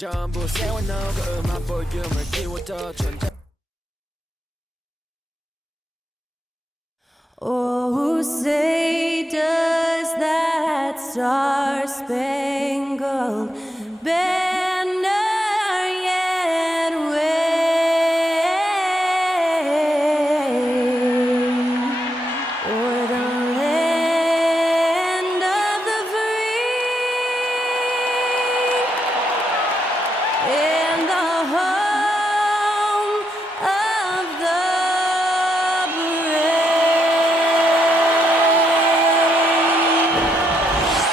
전부 세워놓은 그 음악 볼륨을 키워둬 천장. Oh, say does that star-spangled banner yet wave o'er the land of the free and the home of the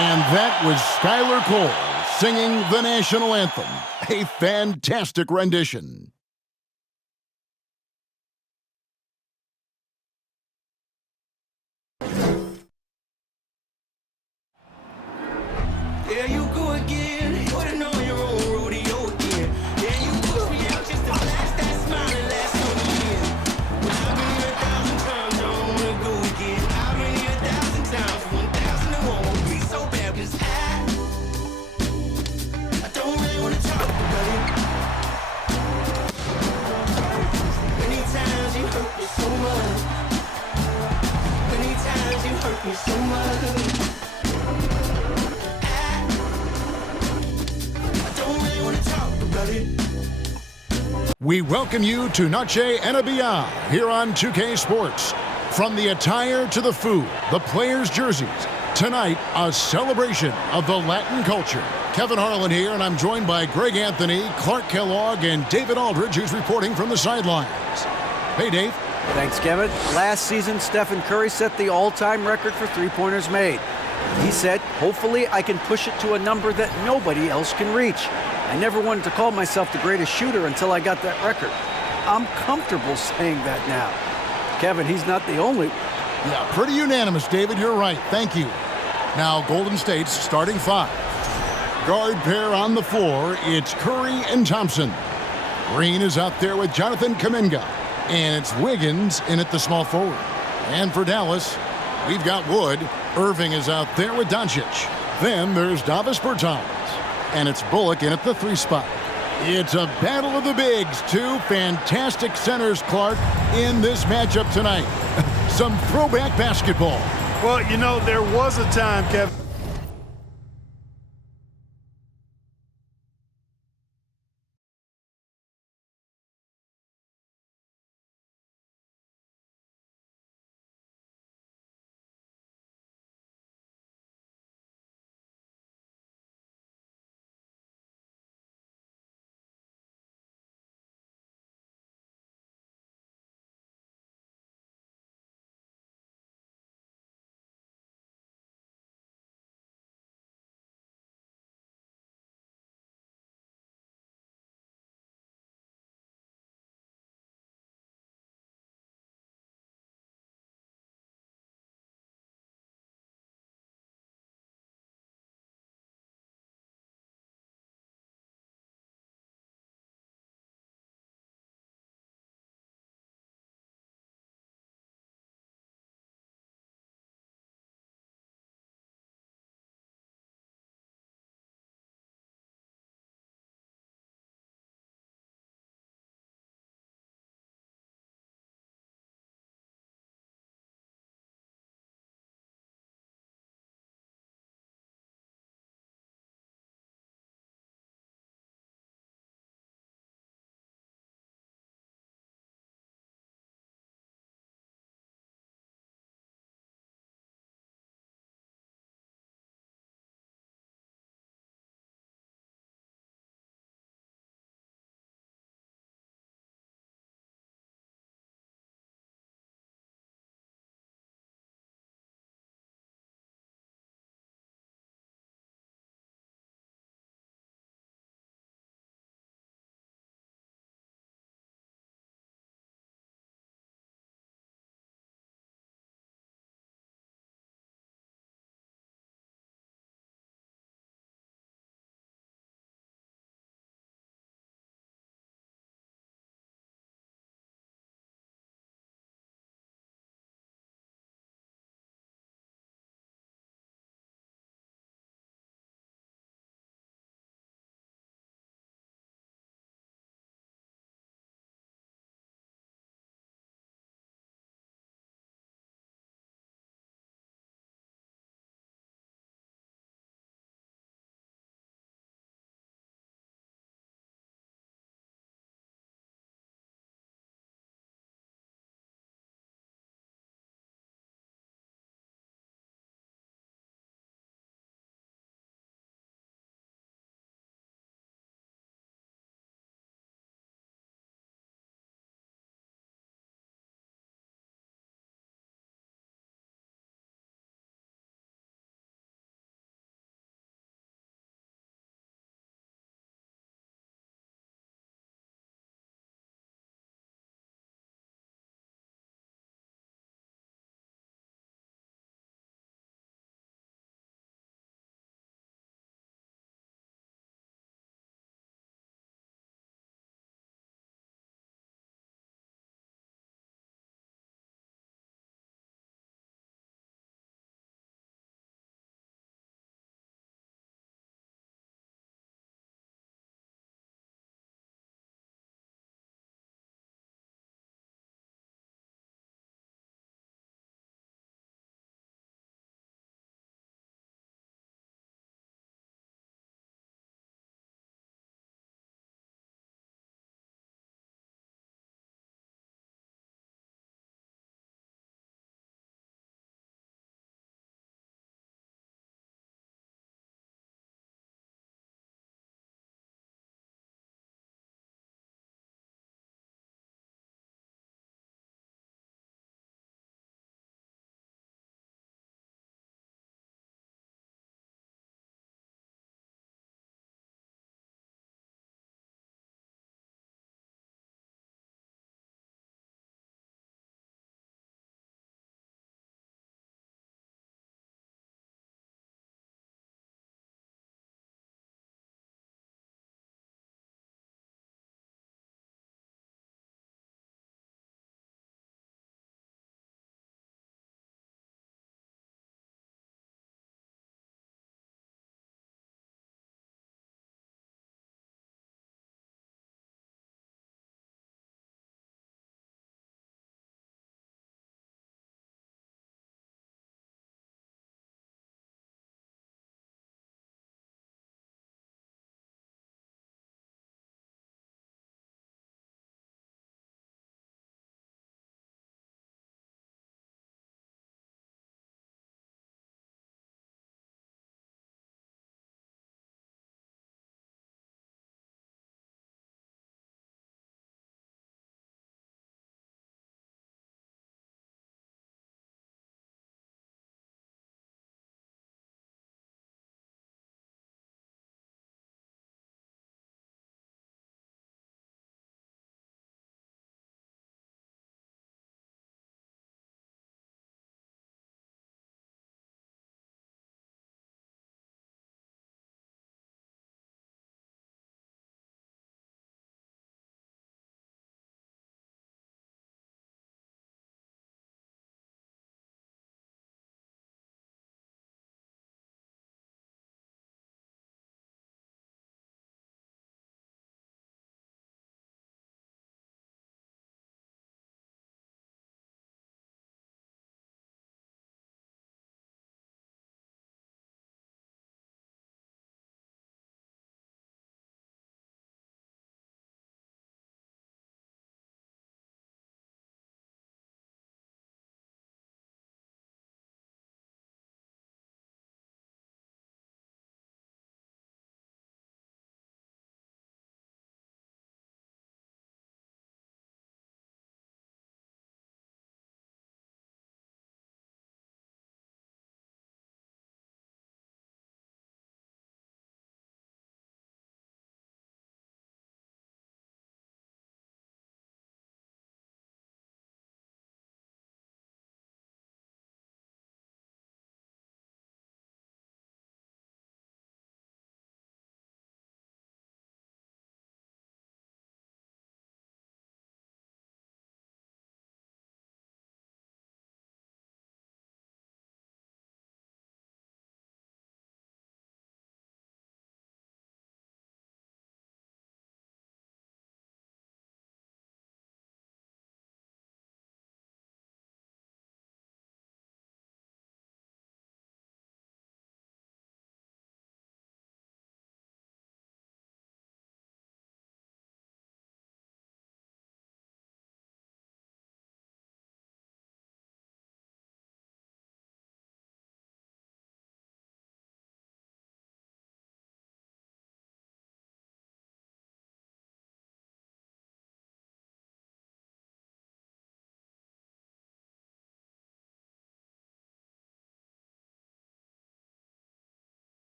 And that was Skylar Cole singing the national anthem. A fantastic rendition. There you go again. Putting on your own rodeo again. Yeah, you push me out just to flash that smile and last on the end. But I've been here 1,000 times, I don't wanna go again. I've been here 1,000 times, 1,001 won't be so bad, 'cause I don't really wanna talk about it. Many times you hurt me so much. Many times you hurt me so much. We welcome you to Noche and Beyond here on 2K Sports. From the attire to the food, the players' jerseys. Tonight, a celebration of the Latin culture. Kevin Harlan here, and I'm joined by Greg Anthony, Clark Kellogg, and David Aldridge, who's reporting from the sidelines. Hey, Dave. Thanks, Kevin. Last season, Stephen Curry set the all-time record for three-pointers made. He said, hopefully I can push it to a number that nobody else can reach. I never wanted to call myself the greatest shooter until I got that record. I'm comfortable saying that now. Kevin, he's not the only one. Yeah, pretty unanimous, David. You're right. Thank you. Now, Golden State's starting five. Guard pair on the floor. It's Curry and Thompson. Green is out there with Jonathan Kuminga. And it's Wiggins in at the small forward. And for Dallas, we've got Wood. Irving is out there with Doncic. Then there's Davis Bertans. And it's Bullock in at the three spot. It's a battle of the bigs. Two fantastic centers, Clark, in this matchup tonight. Some throwback basketball. Well, you know, there was a time, Kevin,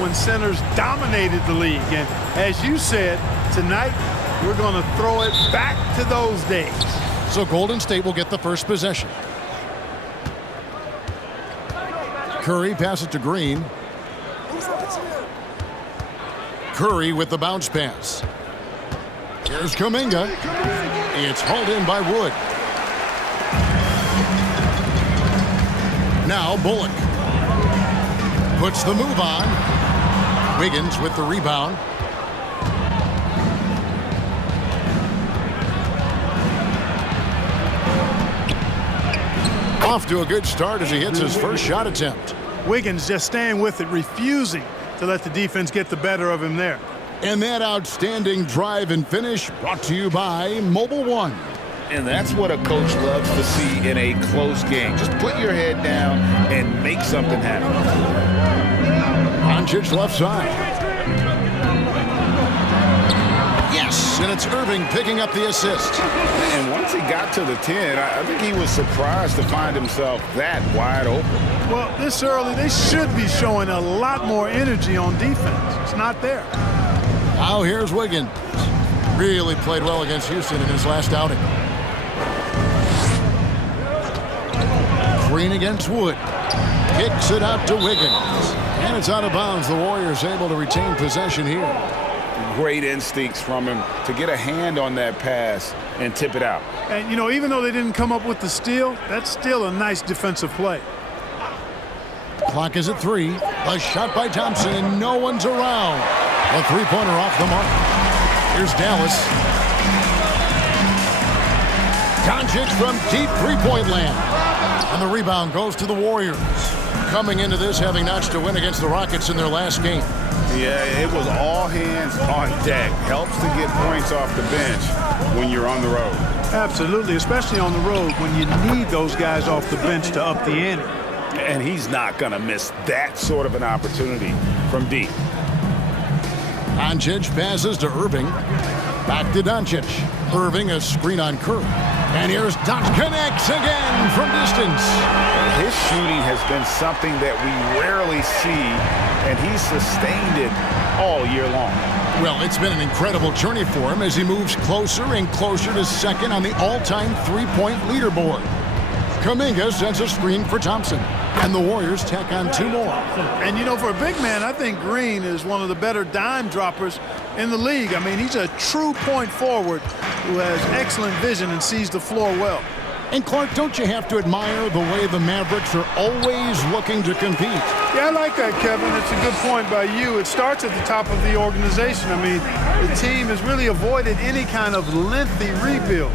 when centers dominated the league. And as you said, tonight we're going to throw it back to those days. So Golden State will get the first possession. Curry passes to Green. Curry with the bounce pass. Here's Kuminga. It's hauled in by Wood. Now Bullock puts the move on. Wiggins with the rebound. Off to a good start as he hits his first shot attempt. Wiggins just staying with it, refusing to let the defense get the better of him there. And that outstanding drive and finish brought to you by Mobile One. And that's what a coach loves to see in a close game. Just put your head down and make something happen. Doncic left side. Yes, and it's Irving picking up the assist. And once he got to the 10, I think he was surprised to find himself that wide open. Well, this early, they should be showing a lot more energy on defense. It's not there. Now here's Wiggins. Really played well against Houston in his last outing. Green against Wood. Kicks it out to Wiggins. And it's out of bounds. The Warriors able to retain possession here. Great instincts from him to get a hand on that pass and tip it out. And, you know, even though they didn't come up with the steal, that's still a nice defensive play. Clock is at 3. A shot by Thompson, and no one's around. A three-pointer off the mark. Here's Dallas. Doncic from deep three-point land. And the rebound goes to the Warriors. Coming into this having notched a win against the Rockets in their last game. Yeah, it was all hands on deck. Helps to get points off the bench when you're on the road. Absolutely, especially on the road when you need those guys off the bench to up the ante. And he's not going to miss that sort of an opportunity from deep. Doncic passes to Irving. Back to Doncic. Irving a screen on Curry. And here's Doncic connects again from distance. His shooting has been something that we rarely see, and he's sustained it all year long. Well, it's been an incredible journey for him as he moves closer and closer to second on the all-time three-point leaderboard. Kuminga sends a screen for Thompson, and the Warriors tack on 2 more. And, you know, for a big man, I think Green is one of the better dime droppers in the league. I mean, he's a true point forward who has excellent vision and sees the floor well. And, Clark, don't you have to admire the way the Mavericks are always looking to compete? Yeah, I like that, Kevin. It's a good point by you. It starts at the top of the organization. I mean, the team has really avoided any kind of lengthy rebuild.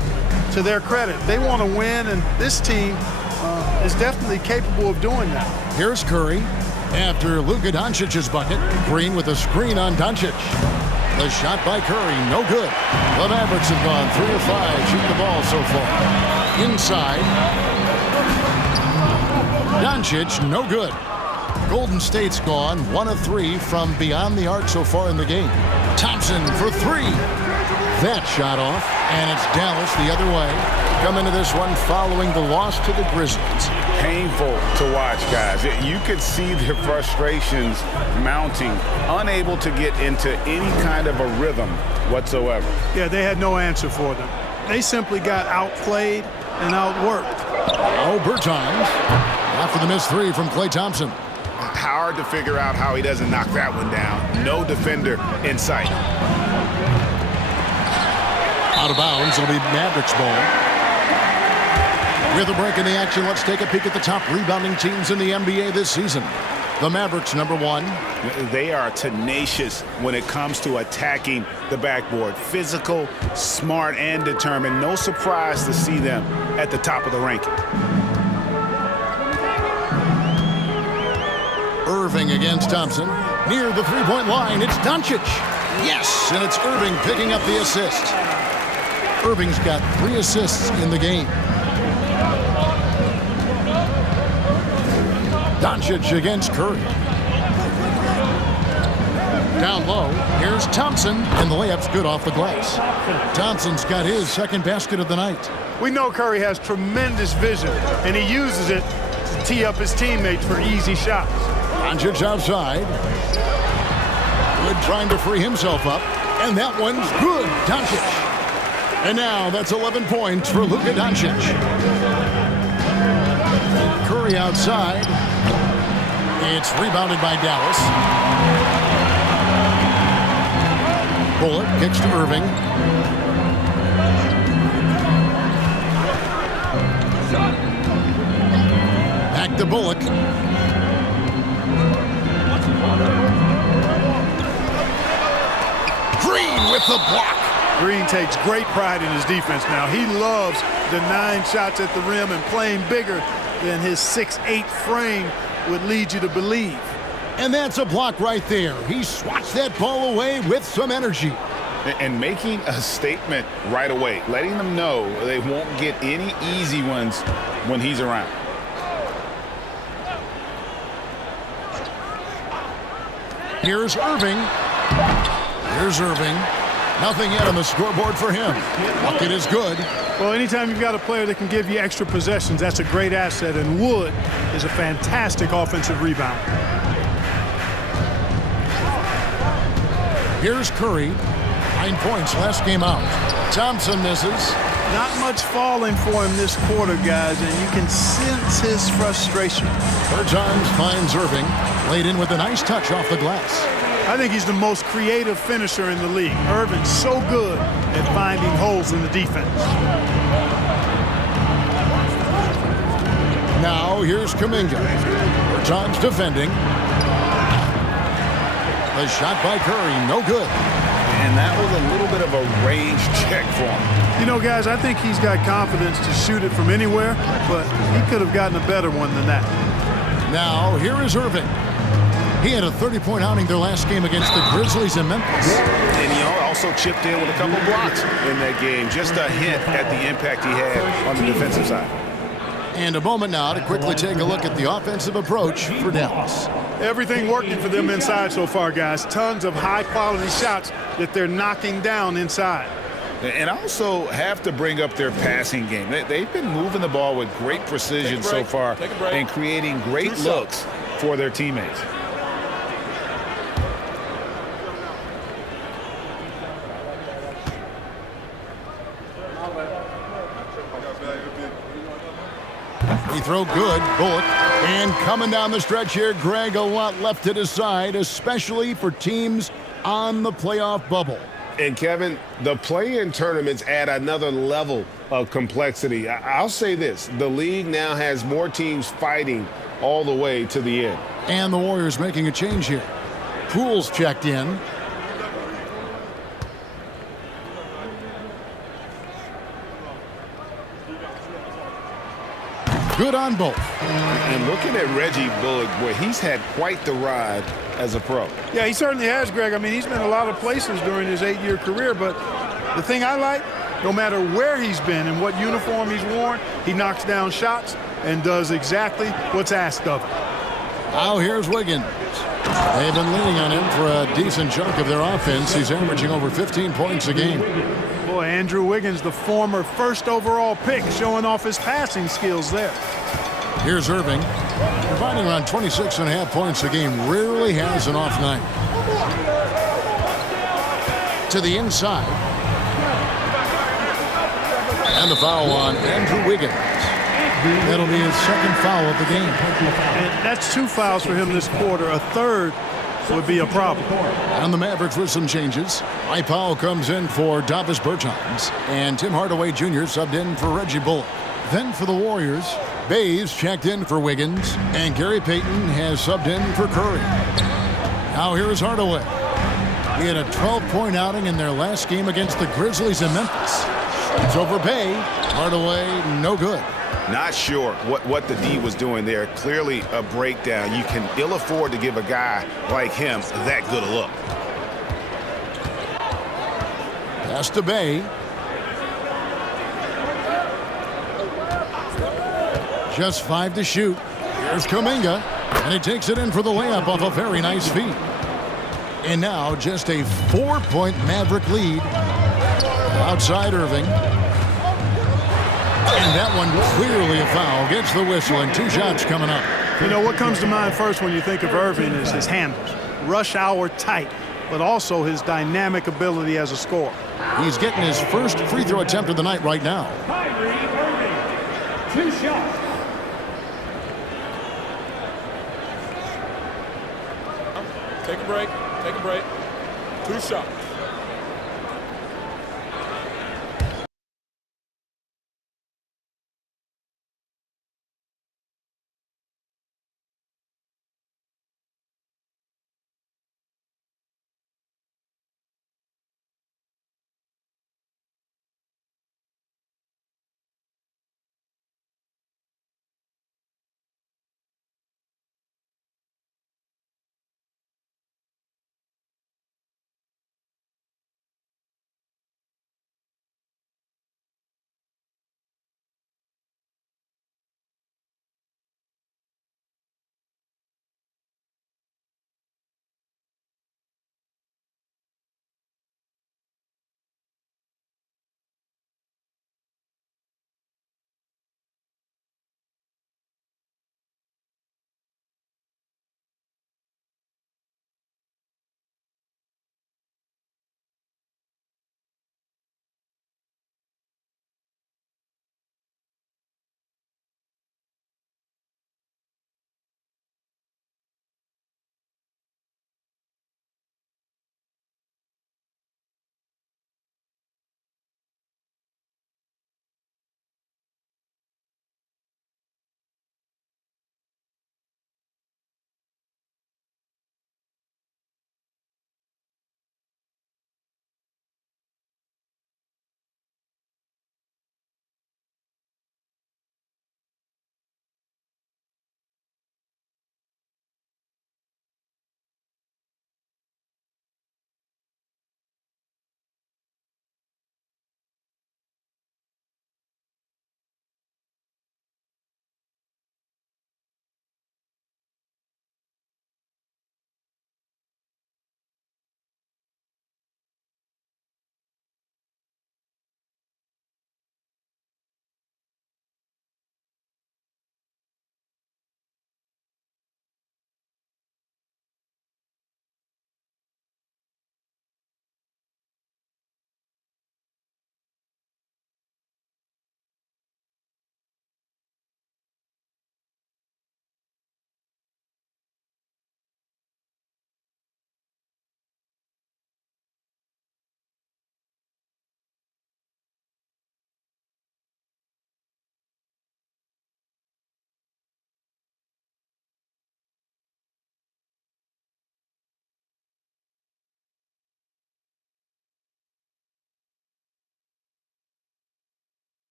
To their credit, they want to win, and this team is definitely capable of doing that. Here's Curry. After Luka Doncic's bucket, Green with a screen on Doncic. The shot by Curry, no good. The Mavericks have gone 3 of 5 shooting the ball so far. Inside. Doncic, no good. Golden State's gone 1 of 3 from beyond the arc so far in the game. Thompson for 3. That shot off, and it's Dallas the other way. Come into this one following the loss to the Grizzlies. Painful to watch, guys. You could see their frustrations mounting, unable to get into any kind of a rhythm whatsoever. Yeah, they had no answer for them. They simply got outplayed and outworked. Oh, Bertans after the missed 3 from Klay Thompson. Hard to figure out how he doesn't knock that one down. No defender in sight. Out of bounds, it'll be Mavericks ball. With a break in the action, let's take a peek at the top rebounding teams in the NBA this season. The Mavericks, number 1. They are tenacious when it comes to attacking the backboard. Physical, smart, and determined. No surprise to see them at the top of the ranking. Irving against Thompson. Near the three-point line, it's Doncic. Yes, and it's Irving picking up the assist. Irving's got 3 assists in the game. Doncic against Curry. Down low, here's Thompson, and the layup's good off the glass. Thompson's got his second basket of the night. We know Curry has tremendous vision, and he uses it to tee up his teammates for easy shots. Doncic outside. Good trying to free himself up. And that one's good. Doncic. And now that's 11 points for Luka Doncic. Curry outside. It's rebounded by Dallas. Bullock kicks to Irving. Back to Bullock. Green with the block. Green takes great pride in his defense now. He loves denying shots at the rim and playing bigger than his 6'8" frame would lead you to believe. And that's a block right there. He swats that ball away with some energy. And making a statement right away, letting them know they won't get any easy ones when he's around. Here's Irving. Here's Irving. Nothing yet on the scoreboard for him. Bucket is good. Well, anytime you've got a player that can give you extra possessions, that's a great asset, and Wood is a fantastic offensive rebounder. Here's Curry. 9 points last game out. Thompson misses. Not much falling for him this quarter, guys, and you can sense his frustration. Bertans finds Irving. Laid in with a nice touch off the glass. I think he's the most creative finisher in the league. Irving's so good at finding holes in the defense. Now here's Kuminga. Bertans defending. The shot by Curry, no good. And that was a little bit of a range check for him. You know, guys, I think he's got confidence to shoot it from anywhere, but he could have gotten a better one than that. Now here is Irving. He had a 30-point outing their last game against the Grizzlies in Memphis. And he also chipped in with a couple blocks in that game. Just a hint at the impact he had on the defensive side. And a moment now to quickly take a look at the offensive approach for Dallas. Everything working for them inside so far, guys. Tons of high-quality shots that they're knocking down inside. And also have to bring up their passing game. They've been moving the ball with great precision so far and creating great looks for their teammates. Free throw good. Bullock. And coming down the stretch here, Greg, a lot left to decide, especially for teams on the playoff bubble. And, Kevin, the play-in tournaments add another level of complexity. I'll say this. The league now has more teams fighting all the way to the end. And the Warriors making a change here. Poole's checked in. Good on both. And looking at Reggie Bullock, boy, he's had quite the ride as a pro. Yeah, he certainly has, Greg. I mean, he's been a lot of places during his 8-year career, but the thing I like, no matter where he's been and what uniform he's worn, he knocks down shots and does exactly what's asked of him. Now here's Wiggins. They've been leaning on him for a decent chunk of their offense. He's averaging over 15 points a game. Boy, Andrew Wiggins, the former first overall pick, showing off his passing skills there. Here's Irving. Providing around 26.5 points a game. Rarely has an off night. To the inside. And the foul on Andrew Wiggins. That'll be his second foul of the game. And that's 2 fouls for him this quarter. A third would be a problem. And the Mavericks with some changes. Mike Powell comes in for Davis Bertans. And Tim Hardaway Jr. subbed in for Reggie Bullock. Then for the Warriors, Bays checked in for Wiggins. And Gary Payton has subbed in for Curry. Now here is Hardaway. He had a 12-point outing in their last game against the Grizzlies in Memphis. It's over Bay. Hardaway, no good. Not sure what the D was doing there. Clearly a breakdown. You can ill afford to give a guy like him that good a look. Pass to Bay. Just 5 to shoot. Here's Kuminga. And he takes it in for the layup off a very nice feed. And now just a 4-point Maverick lead. Outside Irving. And that one clearly a foul. Gets the whistle and 2 shots coming up. You know, what comes to mind first when you think of Irving is his handles. Rush hour tight, but also his dynamic ability as a scorer. He's getting his first free throw attempt of the night right now. Kyrie Irving, 2 shots. Take a break. Take a break. 2 shots.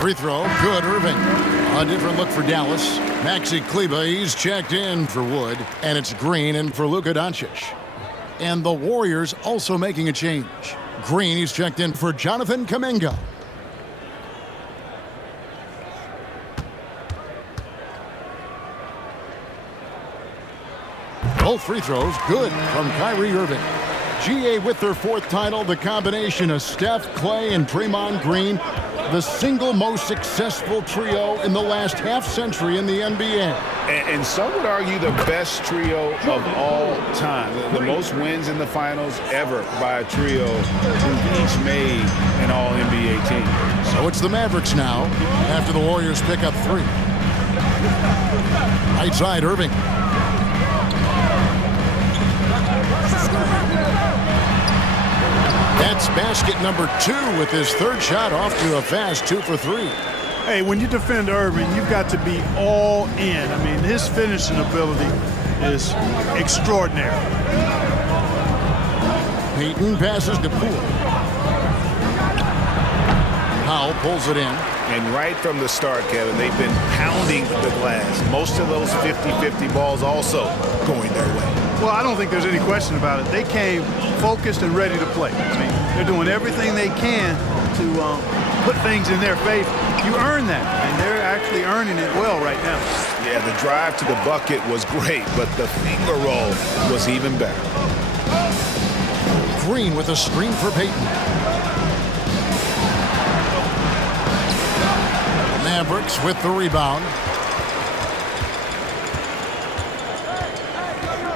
Free throw, good, Irving. A different look for Dallas. Maxi Kleba, he's checked in for Wood, and it's Green in for Luka Doncic. And the Warriors also making a change. Green, he's checked in for Jonathan Kuminga. Both free throws good from Kyrie Irving. GA with their 4th title, the combination of Steph, Clay, and Draymond Green, the single most successful trio in the last half-century in the NBA. And some would argue the best trio of all time. The most wins in the finals ever by a trio who've each made an all-NBA team. So it's the Mavericks now after the Warriors pick up 3. Right side, Irving. That's basket number 2 with his 3rd shot off to a fast 2 for 3. Hey, when you defend Irving, you've got to be all in. I mean, his finishing ability is extraordinary. Payton passes to Poole. Powell pulls it in. And right from the start, Kevin, they've been pounding the glass. Most of those 50-50 balls also going their way. Well, I don't think there's any question about it. They came focused and ready to play. I mean, they're doing everything they can to put things in their favor. You earn that, and they're actually earning it well right now. Yeah, the drive to the bucket was great, but the finger roll was even better. Green with a screen for Payton. Mavericks with the rebound.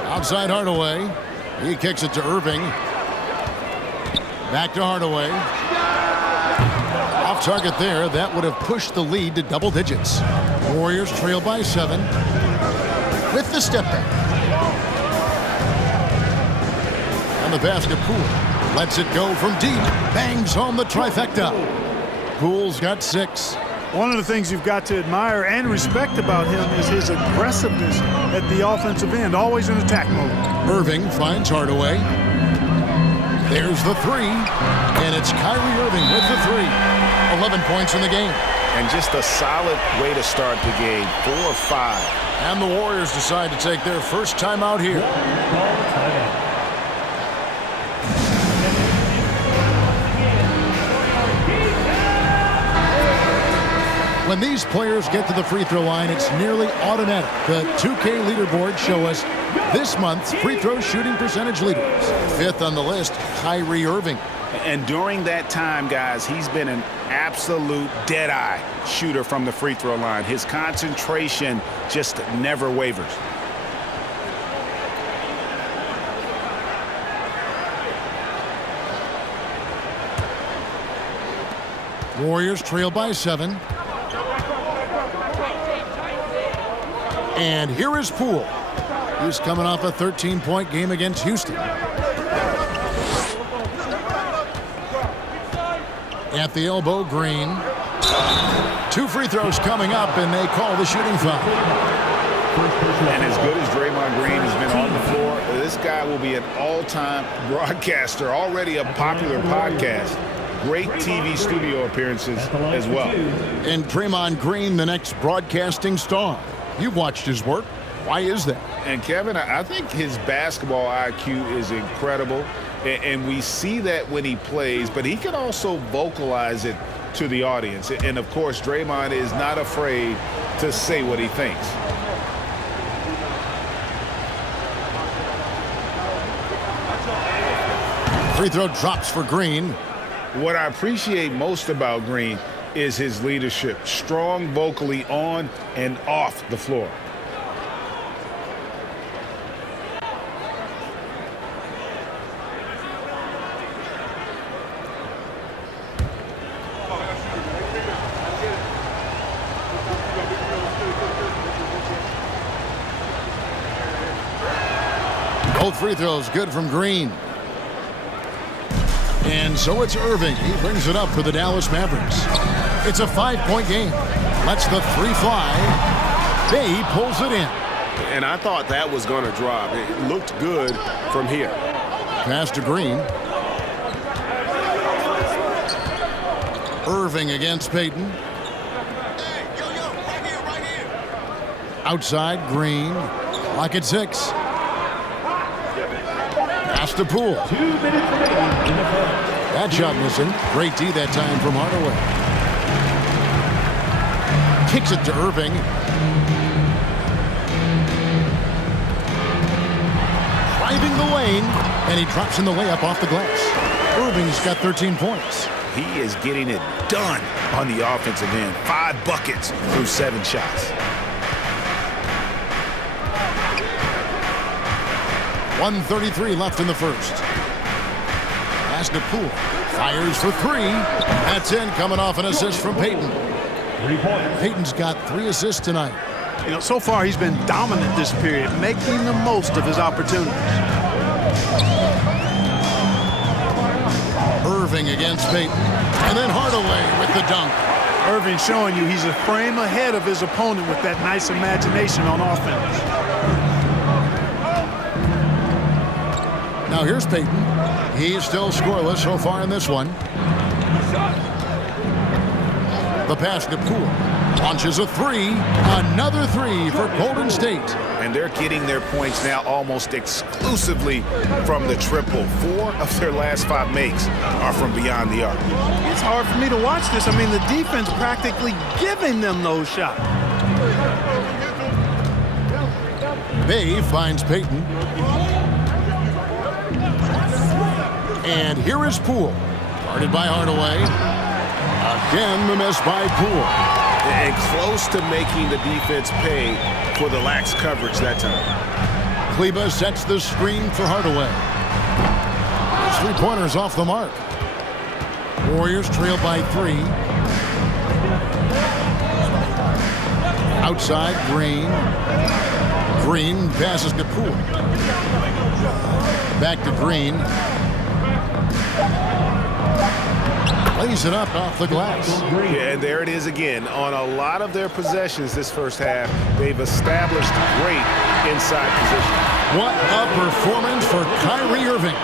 Outside Hardaway. He kicks it to Irving. Back to Hardaway. Off target there. That would have pushed the lead to double digits. Warriors trail by 7. With the step back. And the pass to Poole. Lets it go from deep. Bangs home the trifecta. Poole's got 6. One of the things you've got to admire and respect about him is his aggressiveness at the offensive end, always in attack mode. Irving finds Hardaway. There's the 3, and it's Kyrie Irving with the 3. 11 points in the game. And just a solid way to start the game, 4 or 5. And the Warriors decide to take their first time out here. When these players get to the free throw line, it's nearly automatic. The 2K leaderboards show us this month's free throw shooting percentage leaders. 5th on the list, Kyrie Irving. And during that time, guys, he's been an absolute dead-eye shooter from the free throw line. His concentration just never wavers. Warriors trail by 7. And here is Poole. He's coming off a 13-point game against Houston. At the elbow, Green. 2 free throws coming up, and they call the shooting foul. And as good as Draymond Green has been on the floor, this guy will be an all-time broadcaster, already a popular podcast. Great TV studio appearances as well. And Draymond Green, the next broadcasting star. You've watched his work. Why is that? And Kevin, I think his basketball IQ is incredible. And we see that when he plays, but he can also vocalize it to the audience. And of course, Draymond is not afraid to say what he thinks. Free throw drops for Green. What I appreciate most about Green is his leadership, strong vocally on and off the floor. Both free throws good from Green. And so it's Irving. He brings it up for the Dallas Mavericks. It's a 5-point game. Lets the 3 fly. Bay pulls it in. And I thought that was going to drop. It looked good from here. Pass to Green. Irving against Payton. Outside, Green. Clock at 6. Pass to Poole. 2 minutes remaining in the first. That shot missing. Great D that time from Hardaway. Kicks it to Irving. Driving the lane, and he drops in the layup off the glass. Irving's got 13 points. He is getting it done on the offensive end. 5 buckets through 7 shots. 1:33 left in the first. Pass to Poole. Fires for 3. That's in, coming off an assist from Payton. 3 points. Payton's got 3 assists tonight. You know, so far he's been dominant this period, making the most of his opportunities. Irving against Payton. And then Hardaway with the dunk. Irving showing you he's a frame ahead of his opponent with that nice imagination on offense. Now here's Payton. He's still scoreless so far in this one. The pass to Poole. Launches a 3. Another 3 for Golden State. And they're getting their points now almost exclusively from the triple. 4 of their last 5 makes are from beyond the arc. It's hard for me to watch this. I mean, the defense practically giving them those shots. Bay finds Payton. And here is Poole. Guarded by Hardaway. Again, the miss by Poole. And close to making the defense pay for the lax coverage that time. Kleba sets the screen for Hardaway. His 3-pointers off the mark. Warriors trail by 3. Outside, Green. Green passes to Poole. Back to Green. Lays it up off the glass. Yeah, and there it is again. On a lot of their possessions this first half, they've established great inside position. What a performance for Kyrie Irving.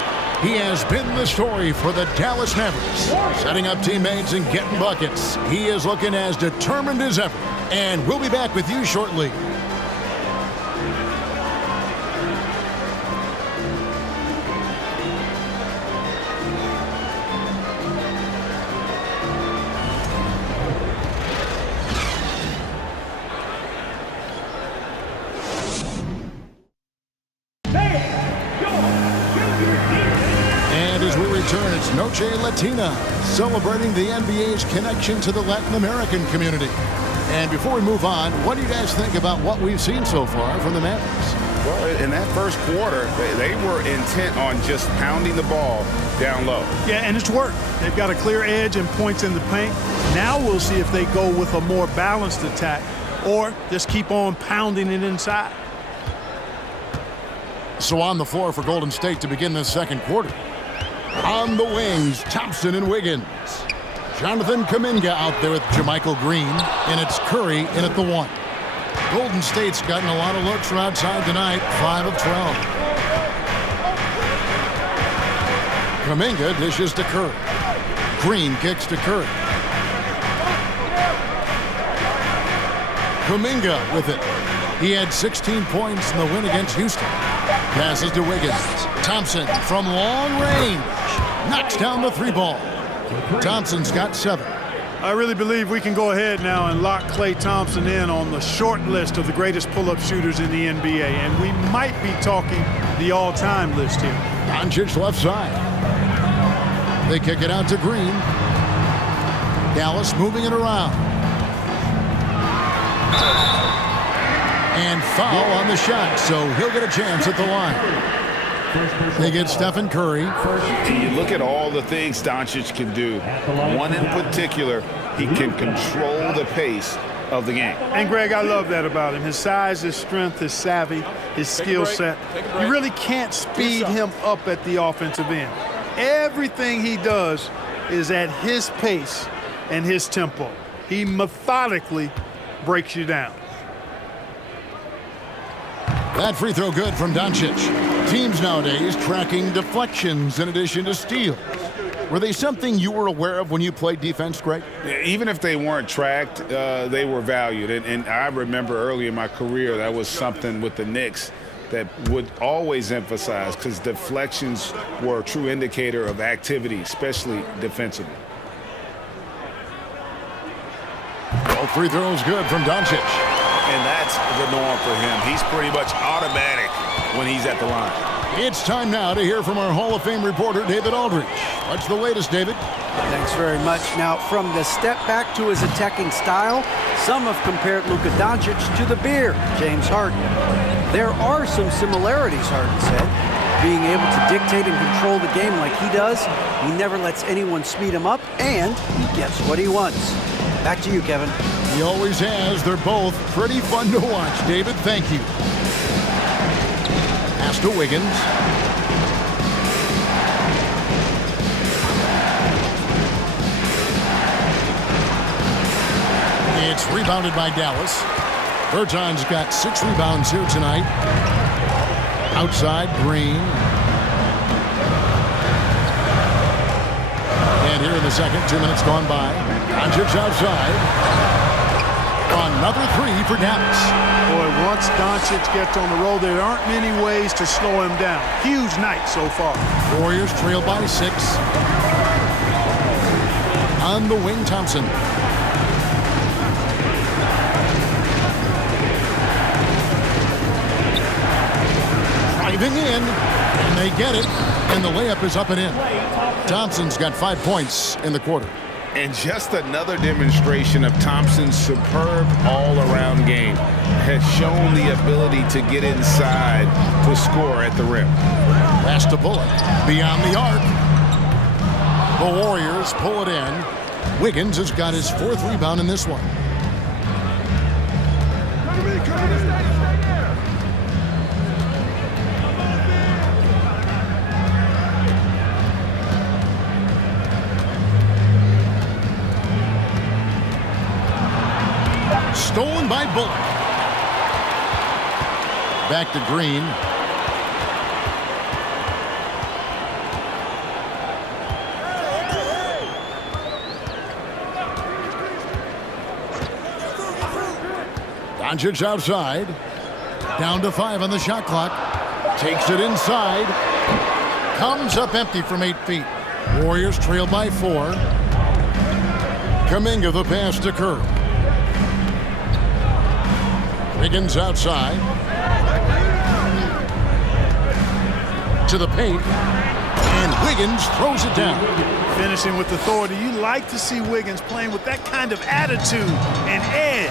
He has been the story for the Dallas Mavericks. Setting up teammates and getting buckets. He is looking as determined as ever. And we'll be back with you shortly. It's Noche Latina, celebrating the NBA's connection to the Latin American community. And before we move on, what do you guys think about what we've seen so far from the Mavericks? Well, in that first quarter, they were intent on just pounding the ball down low. Yeah, and it's worked. They've got a clear edge and points in the paint. Now we'll see if they go with a more balanced attack or just keep on pounding it inside. So on the floor for Golden State to begin this second quarter. On the wings, Thompson and Wiggins. Jonathan Kuminga out there with Jermichael Green, and it's Curry in at the 1. Golden State's gotten a lot of looks from outside tonight, 5 of 12. Kuminga dishes to Curry. Green kicks to Curry. Kuminga with it. He had 16 points in the win against Houston. Passes to Wiggins. Thompson from long range knocks down the 3-ball. Thompson's got 7. I really believe we can go ahead now and lock Klay Thompson in on the short list of the greatest pull-up shooters in the NBA, and we might be talking the all-time list here. Doncic left side. They kick it out to Green. Dallas moving it around. And foul on the shot, so he'll get a chance at the line. They get Stephen Curry. You look at all the things Doncic can do. One in particular, he can control the pace of the game. And, Greg, I love that about him. His size, his strength, his savvy, his skill set. You really can't speed him up at the offensive end. Everything he does is at his pace and his tempo. He methodically breaks you down. That free throw good from Doncic. Teams nowadays tracking deflections in addition to steals. Were they something you were aware of when you played defense, Greg? Even if they weren't tracked, they were valued. And I remember early in my career, that was something with the Knicks that would always emphasize, because deflections were a true indicator of activity, especially defensively. All free throws good from Doncic. And that's the norm for him. He's pretty much automatic when he's at the line. It's time now to hear from our Hall of Fame reporter, David Aldridge. What's the latest, David? Thanks very much. Now, from the step back to his attacking style, some have compared Luka Doncic to the bear, James Harden. There are some similarities, Harden said. Being able to dictate and control the game like he does, he never lets anyone speed him up, and he gets what he wants. Back to you, Kevin. He always has. They're both pretty fun to watch. David, thank you. Pass to Wiggins. It's rebounded by Dallas. Berton's got 6 rebounds here tonight. Outside, Green. And here in the second, 2 minutes gone by. Doncic outside. Another 3 for Dallas. Boy, once Doncic gets on the road, there aren't many ways to slow him down. Huge night so far. Warriors trail by 6. On the wing, Thompson. Driving in, and they get it, and the layup is up and in. Thompson's got 5 points in the quarter. And just another demonstration of Thompson's superb all-around game. Has shown the ability to get inside to score at the rim. Pass to Bullock. Beyond the arc. The Warriors pull it in. Wiggins has got his 4th rebound in this one. Stolen by Bullock. Back to Green. Doncic outside. Down to 5 on the shot clock. Takes it inside. Comes up empty from 8 feet. Warriors trail by 4. Kuminga the pass to Kerr. Wiggins outside. To the paint. And Wiggins throws it down. Finishing with authority. You like to see Wiggins playing with that kind of attitude and edge.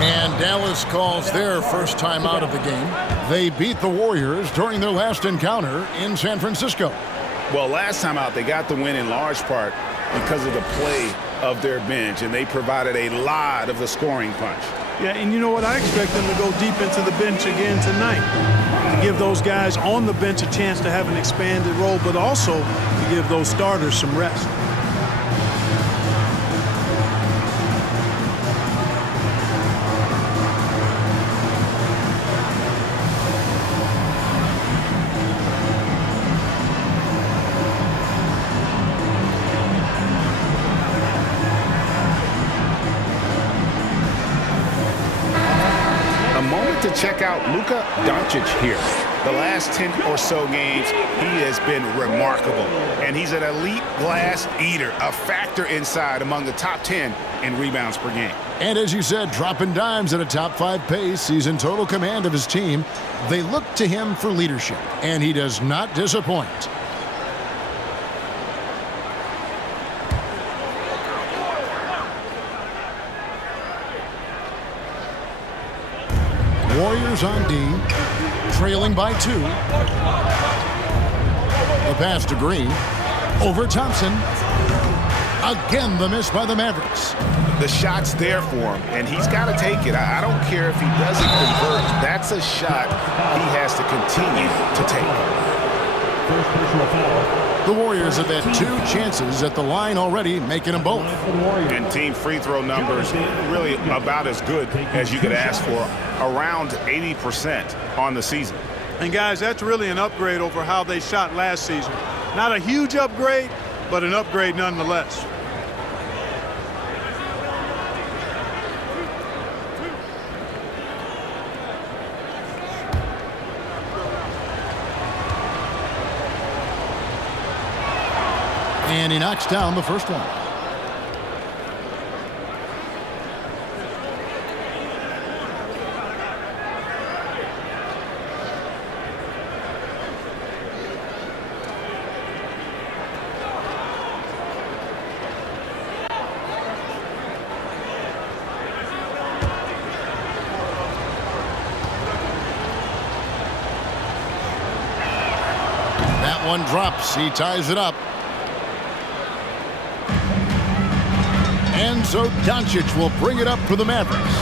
And Dallas calls their first time out of the game. They beat the Warriors during their last encounter in San Francisco. Well, last time out, they got the win in large part because of the play of their bench, and they provided a lot of the scoring punch. Yeah, and you know what? I expect them to go deep into the bench again tonight. To give those guys on the bench a chance to have an expanded role, but also to give those starters some rest. To check out Luka Doncic here. The last 10 or so games, he has been remarkable. And he's an elite glass eater, a factor inside among the top 10 in rebounds per game. And as you said, dropping dimes at a top 5 pace. He's in total command of his team. They look to him for leadership, and he does not disappoint. Warriors on D, trailing by 2. The pass to Green. Over Thompson. Again, the miss by the Mavericks. The shot's there for him, and he's got to take it. I don't care if he doesn't convert. That's a shot he has to continue to take. First personal foul. The Warriors have had 2 chances at the line already, making them both. And team free throw numbers really about as good as you could ask for, around 80% on the season. And guys, that's really an upgrade over how they shot last season. Not a huge upgrade, but an upgrade nonetheless. And he knocks down the first one. That one drops. He ties it up. And so Doncic will bring it up for the Mavericks.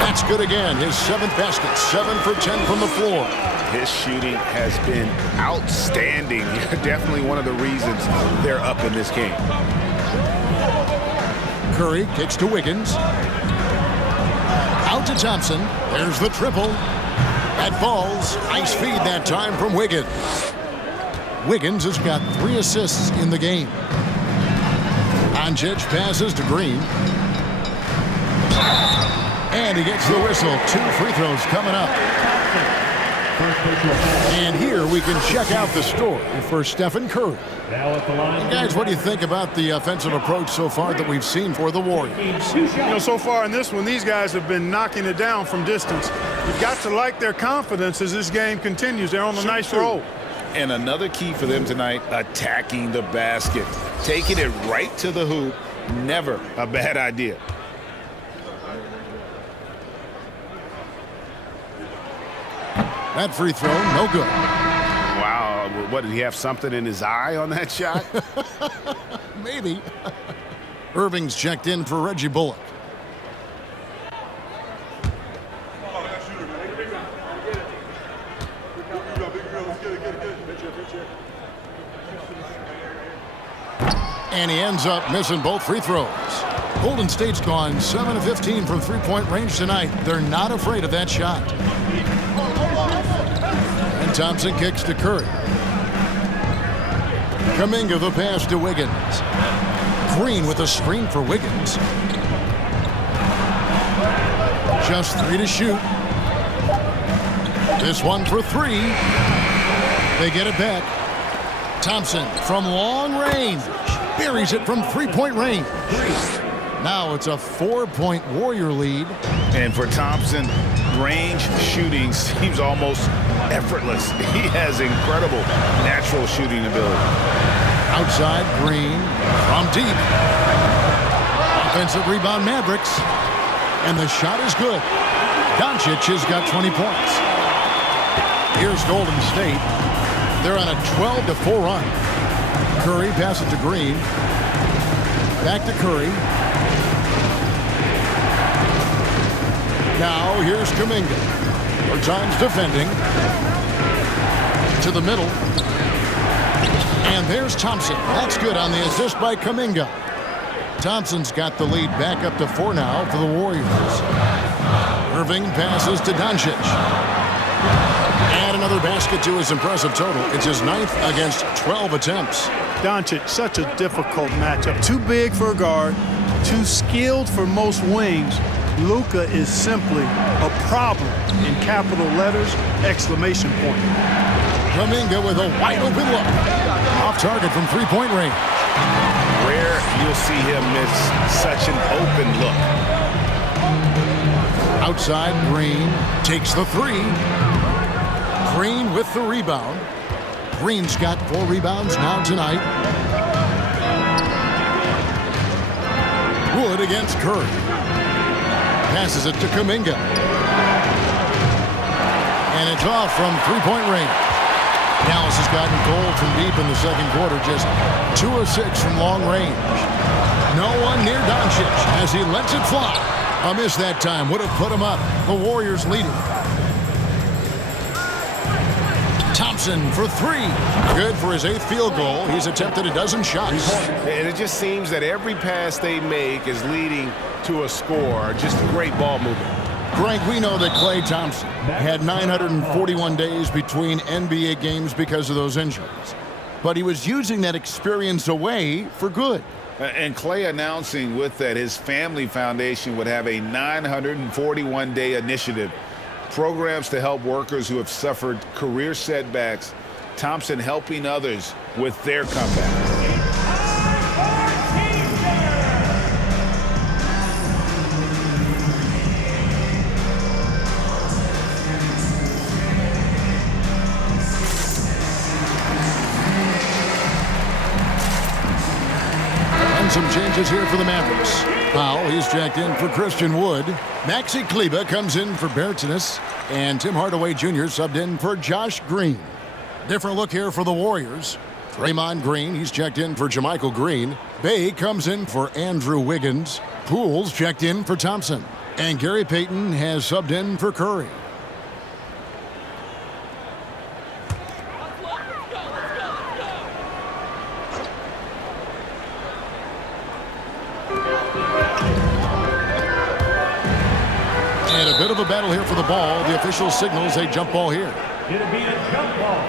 That's good again. His 7th basket. 7 for 10 from the floor. His shooting has been outstanding. Definitely one of the reasons they're up in this game. Curry kicks to Wiggins. Out to Thompson. There's the triple. That falls. Nice feed that time from Wiggins. Wiggins has got 3 assists in the game. Doncic passes to Green. And he gets the whistle. 2 free throws coming up. And here we can check out the story for Stephen Curry. Now at the line. And guys, what do you think about the offensive approach so far that we've seen for the Warriors? You know, so far in this one, these guys have been knocking it down from distance. You've got to like their confidence as this game continues. They're on a nice roll. And another key for them tonight, attacking the basket. Taking it right to the hoop, never a bad idea. That free throw, no good. Wow, what, did he have something in his eye on that shot? Maybe. Irving's checked in for Reggie Bullock. And he ends up missing both free throws. Golden State's gone 7 of 15 from three-point range tonight. They're not afraid of that shot. And Thompson kicks to Curry. Kuminga the pass to Wiggins. Green with a screen for Wiggins. Just 3 to shoot. This one for 3. They get it back. Thompson from long range. Buries it from three-point range. Now it's a 4-point Warrior lead. And for Thompson, range shooting seems almost effortless. He has incredible natural shooting ability. Outside, Green from deep. Offensive rebound, Mavericks. And the shot is good. Doncic has got 20 points. Here's Golden State. They're on a 12-4 run. Curry passes to Green. Back to Curry. Now here's Kuminga. 4 times defending. To the middle. And there's Thompson. That's good on the assist by Kuminga. Thompson's got the lead back up to 4 now for the Warriors. Irving passes to Doncic. And another basket to his impressive total. It's his 9th against 12 attempts. Doncic, such a difficult matchup. Too big for a guard, too skilled for most wings. Luka is simply a problem in capital letters, exclamation point. Kuminga with a wide open look. Off target from three-point range. Rare you'll see him miss such an open look. Outside, Green takes the 3. Green with the rebound. Green's got 4 rebounds now tonight. Wood against Curry. Passes it to Kuminga. And it's off from three-point range. Dallas has gotten cold from deep in the second quarter. Just 2 of 6 from long range. No one near Doncic as he lets it fly. A miss that time would have put him up. The Warriors leading. Thompson for 3. Good for his 8th field goal. He's attempted a dozen shots. And it just seems that every pass they make is leading to a score. Just great ball movement. Greg, we know that Klay Thompson had 941 days between NBA games because of those injuries. but he was using that experience away for good. And Clay announcing with that his family foundation would have a 941-day initiative, programs to help workers who have suffered career setbacks. Thompson helping others with their comeback. Some changes here for the Mavericks. Powell, he's jacked in for Christian Wood. Maxi Kleber comes in for Bertines. And Tim Hardaway Jr. subbed in for Josh Green. Different look here for the Warriors. Draymond Green, he's checked in for JaMychal Green. Bay comes in for Andrew Wiggins. Poole's checked in for Thompson. And Gary Payton has subbed in for Curry. And a bit of a battle here for the ball. The official signals a jump ball here. It'll be a jump ball.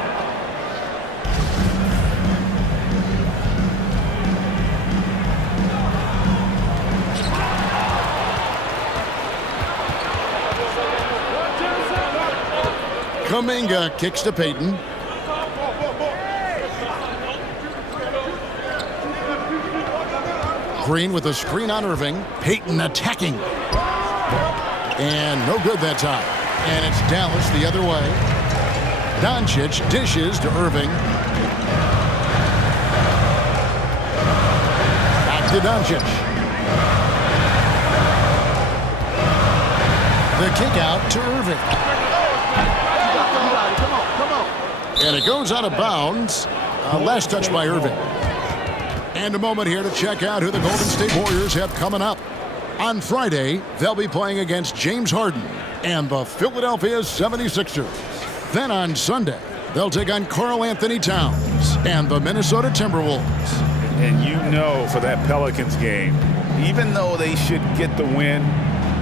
Kuminga kicks to Payton. Green with a screen on Irving. Payton attacking. And no good that time. And it's Dallas the other way. Doncic dishes to Irving. Back to Doncic. The kick out to Irving. And it goes out of bounds. Last touch by Irving. And a moment here to check out who the Golden State Warriors have coming up. On Friday, they'll be playing against James Harden and the Philadelphia 76ers. Then on Sunday, they'll take on Karl Anthony Towns and the Minnesota Timberwolves. And you know for that Pelicans game, even though they should get the win,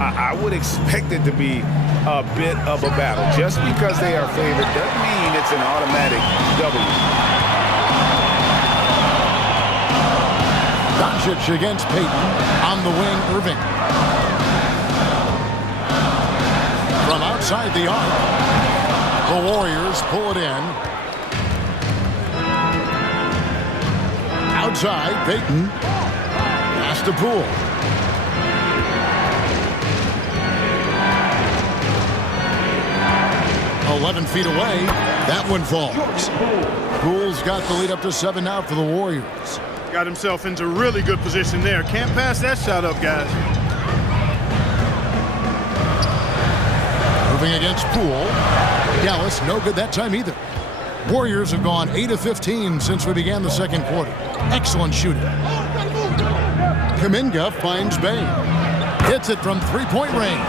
I would expect it to be a bit of a battle. Just because they are favored doesn't mean it's an automatic W. Doncic against Payton. On the wing, Irving. From outside the arc, the Warriors pull it in. Outside, Payton. Pass to Poole. "11 feet away." That one falls. Poole's got the lead up to 7 now for the Warriors. Got himself into really good position there. Can't pass that shot up, guys. Moving against Poole. Dallas, no good that time either. Warriors have gone 8 of 15 since we began the second quarter. Excellent shooting. Kuminga finds Bay. Hits it from three-point range.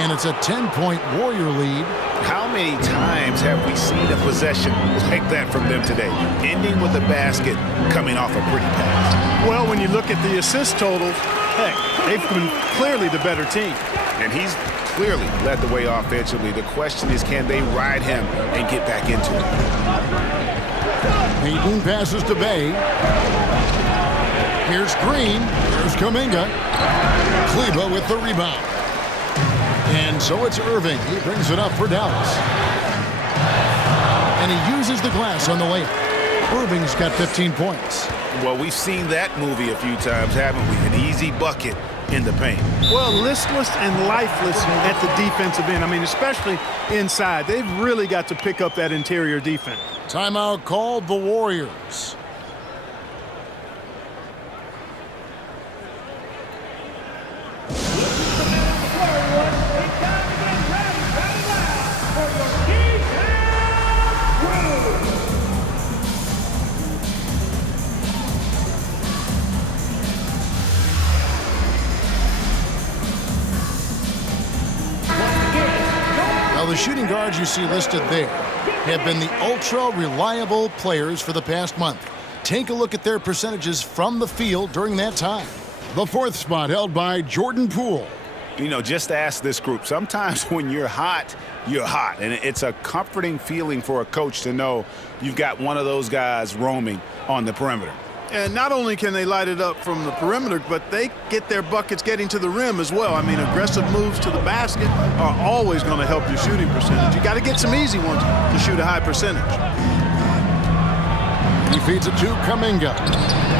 And it's a 10-point Warrior lead. How many times have we seen a possession like that from them today, ending with a basket coming off a pretty pass? Well, when you look at the assist totals, heck, they've been clearly the better team. And he's clearly led the way offensively. The question is, can they ride him and get back into it? Payton passes to Bay. Here's Green. Here's Kuminga. Kleber with the rebound. And so it's Irving. He brings it up for Dallas. And he uses the glass on the layup. Irving's got 15 points. Well, we've seen that movie a few times, haven't we? An easy bucket in the paint. Well, listless and lifeless at the defensive end. I mean, especially inside. They've really got to pick up that interior defense. Timeout called the Warriors. Now, the shooting guards you see listed there have been the ultra-reliable players for the past month. Take a look at their percentages from the field during that time. The fourth spot held by Jordan Poole. just ask this group. Sometimes when you're hot, and it's a comforting feeling for a coach to know you've got one of those guys roaming on the perimeter. And not only can they light it up from the perimeter, but they get their buckets getting to the rim as well. I mean, aggressive moves to the basket are always going to help your shooting percentage. You got to get some easy ones to shoot a high percentage. He feeds it to Kuminga.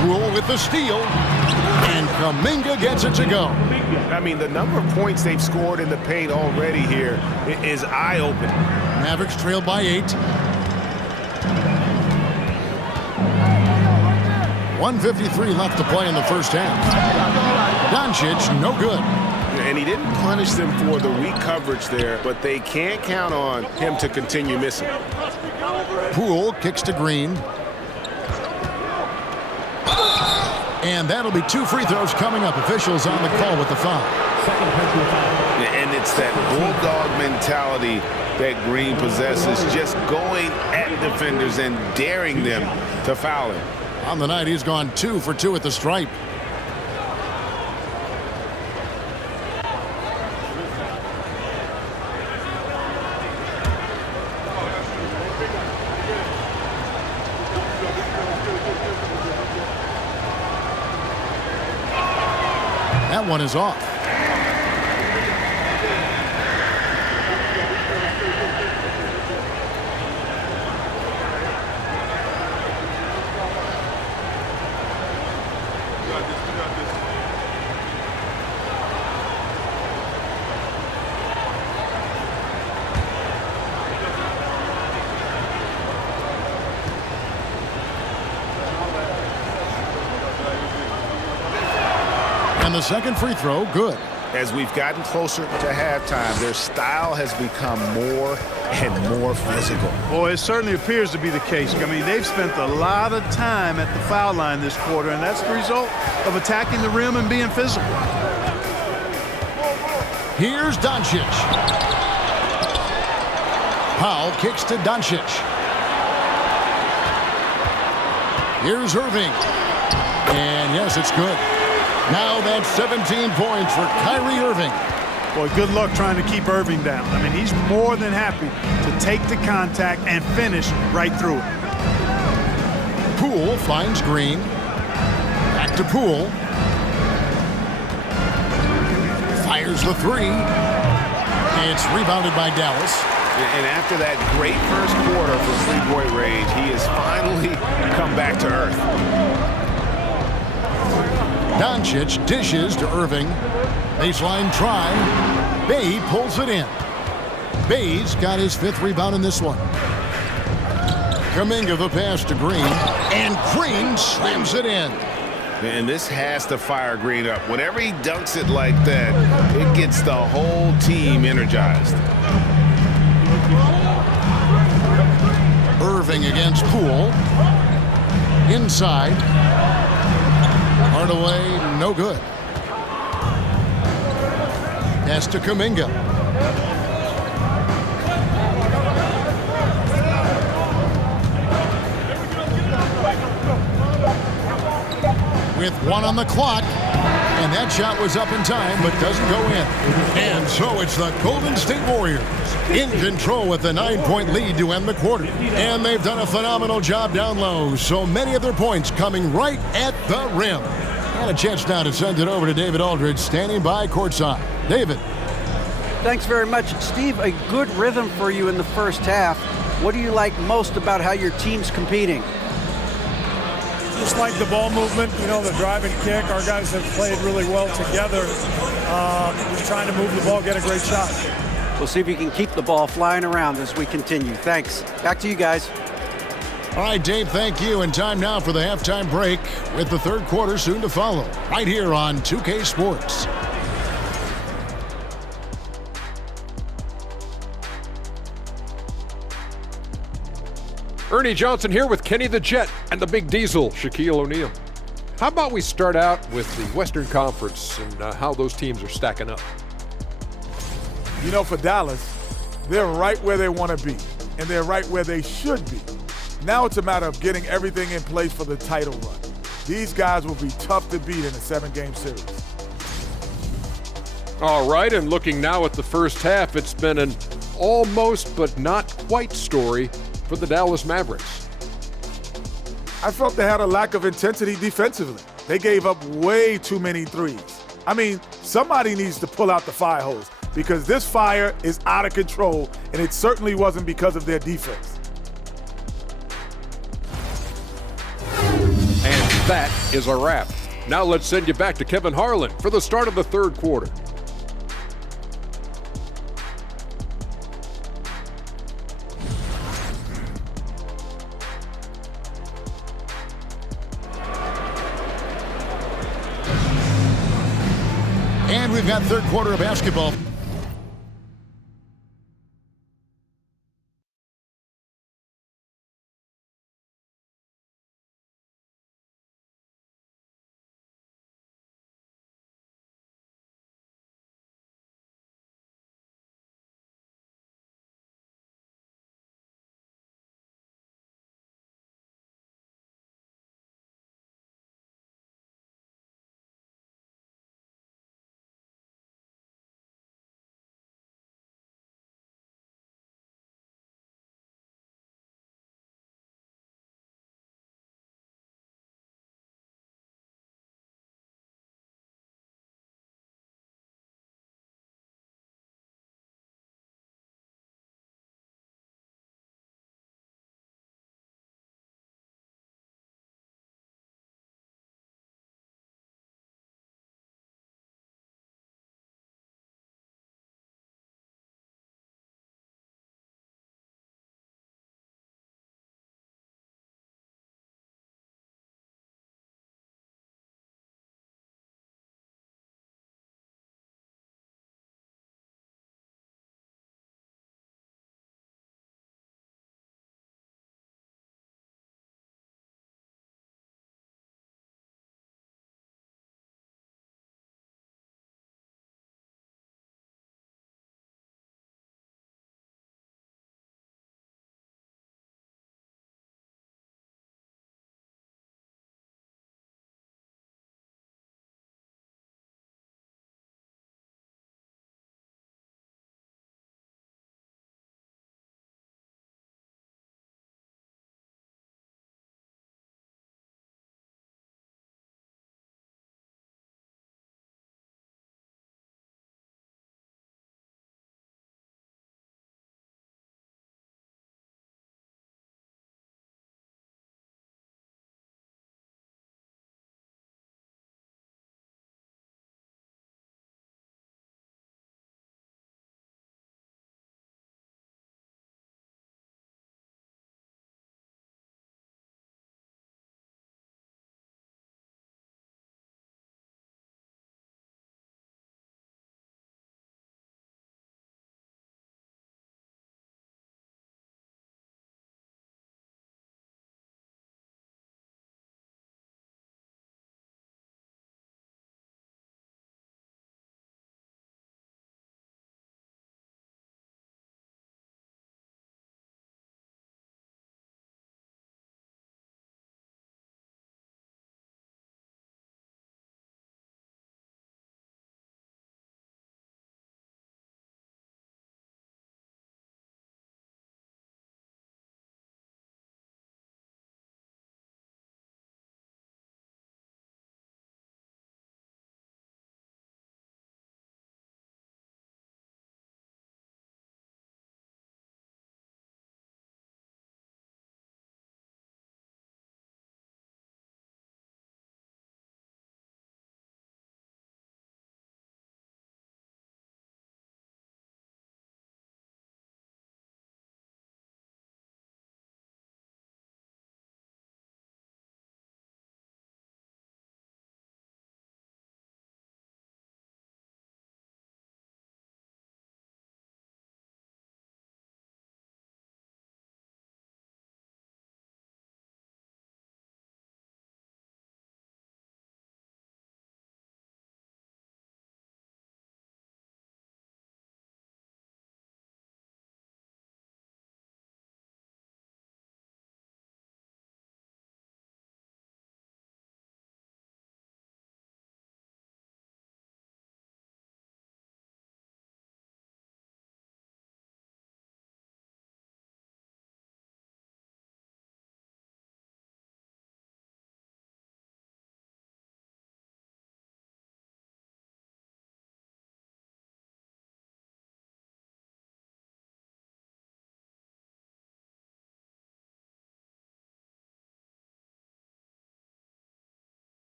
Poole with the steal, and Kuminga gets it to go. I mean, the number of points they've scored in the paint already here is eye-opening. Mavericks trailed by 8. 1:53 left to play in the first half. Doncic, no good. And he didn't punish them for the weak coverage there, but they can't count on him to continue missing. Poole kicks to Green. And that'll be 2 free throws coming up. Officials on the call with the foul. Second personal foul. And it's that bulldog mentality that Green possesses, just going at defenders and daring them to foul him. On the night, he's gone 2 for 2 at the stripe. That one is off. And the second free throw, good. As we've gotten closer to halftime, their style has become more and more physical. Boy, it certainly appears to be the case. I mean, they've spent a lot of time at the foul line this quarter, and that's the result of attacking the rim and being physical. Here's Doncic. Powell kicks to Doncic. Here's Irving. And yes, it's good. Now that's 17 points for Kyrie Irving. Boy, good luck trying to keep Irving down. I mean, he's more than happy to take the contact and finish right through it. Poole finds Green. Back to Poole. Fires the 3. It's rebounded by Dallas. And after that great first quarter from three-point range, he has finally come back to earth. Doncic dishes to Irving. Baseline try. Bay pulls it in. Bay's got his 5th rebound in this one. Kuminga the pass to Green. And Green slams it in. And this has to fire Green up. Whenever he dunks it like that, it gets the whole team energized. Irving against Poole. Inside. Hardaway, no good. Pass to Kuminga. With 1 on the clock, and that shot was up in time, but doesn't go in. And so it's the Golden State Warriors in control with a 9-point lead to end the quarter. And they've done a phenomenal job down low, so many of their points coming right at the rim. And a chance now to send it over to David Aldridge, standing by courtside. David. Thanks very much. Steve, a good rhythm for you in the first half. What do you like most about how your team's competing? Just like the ball movement, the drive and kick. Our guys have played really well together. Just trying to move the ball, get a great shot. We'll see if you can keep the ball flying around as we continue. Thanks. Back to you guys. All right, Dave, thank you. And time now for the halftime break with the third quarter soon to follow, right here on 2K Sports. Ernie Johnson here with Kenny the Jet and the Big Diesel, Shaquille O'Neal. How about we start out with the Western Conference and how those teams are stacking up? For Dallas, they're right where they want to be, and they're right where they should be. Now it's a matter of getting everything in place for the title run. These guys will be tough to beat in a 7-game series. All right, and looking now at the first half, it's been an almost but not quite story for the Dallas Mavericks. I felt they had a lack of intensity defensively. They gave up way too many threes. I mean, somebody needs to pull out the fire hose because this fire is out of control, and it certainly wasn't because of their defense. And that is a wrap. Now let's send you back to Kevin Harlan for the start of the third quarter. And we've got third quarter of basketball.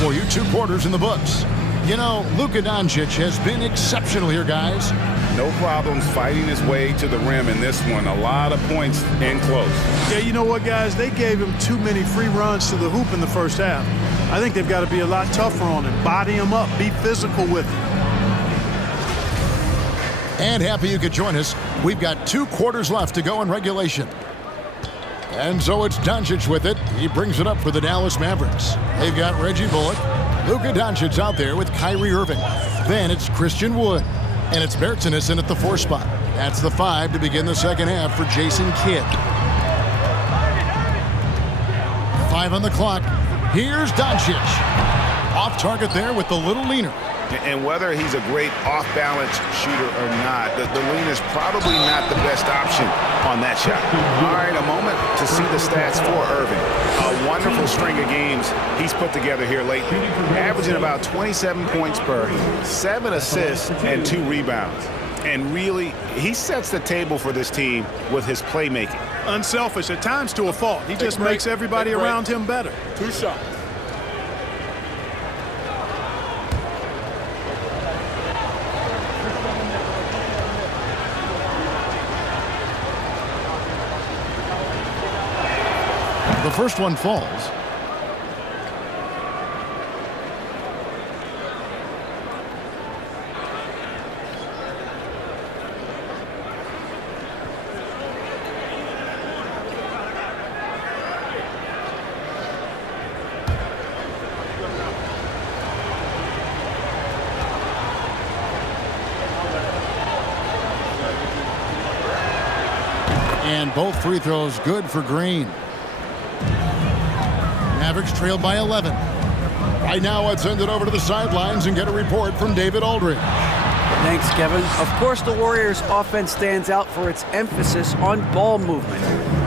for you. 2 quarters in the books. You know, Luka Doncic has been exceptional here, guys. No problems fighting his way to the rim in this one. A lot of points in close. Yeah, you know what, guys? They gave him too many free runs to the hoop in the first half. I think they've got to be a lot tougher on him. Body him up. Be physical with him. And happy you could join us. We've got 2 quarters left to go in regulation. And so it's Doncic with it. He brings it up for the Dallas Mavericks. They've got Reggie Bullock. Luka Doncic out there with Kyrie Irving. Then it's Christian Wood. And it's Bertinason at the 4 spot. That's the 5 to begin the second half for Jason Kidd. 5 on the clock. Here's Doncic. Off target there with the little leaner. And whether he's a great off-balance shooter or not, the lean is probably not the best option on that shot. All right, a moment to see the stats for Irving. A wonderful string of games he's put together here lately, averaging about 27 points per, 7 assists, and 2 rebounds. And really, he sets the table for this team with his playmaking. Unselfish, at times to a fault. He just makes everybody around him better. 2 shots. The first one falls. And both free throws good for Green. Mavericks trailed by 11. Right now, let's send it over to the sidelines and get a report from David Aldridge. Thanks, Kevin. Of course, the Warriors' offense stands out for its emphasis on ball movement.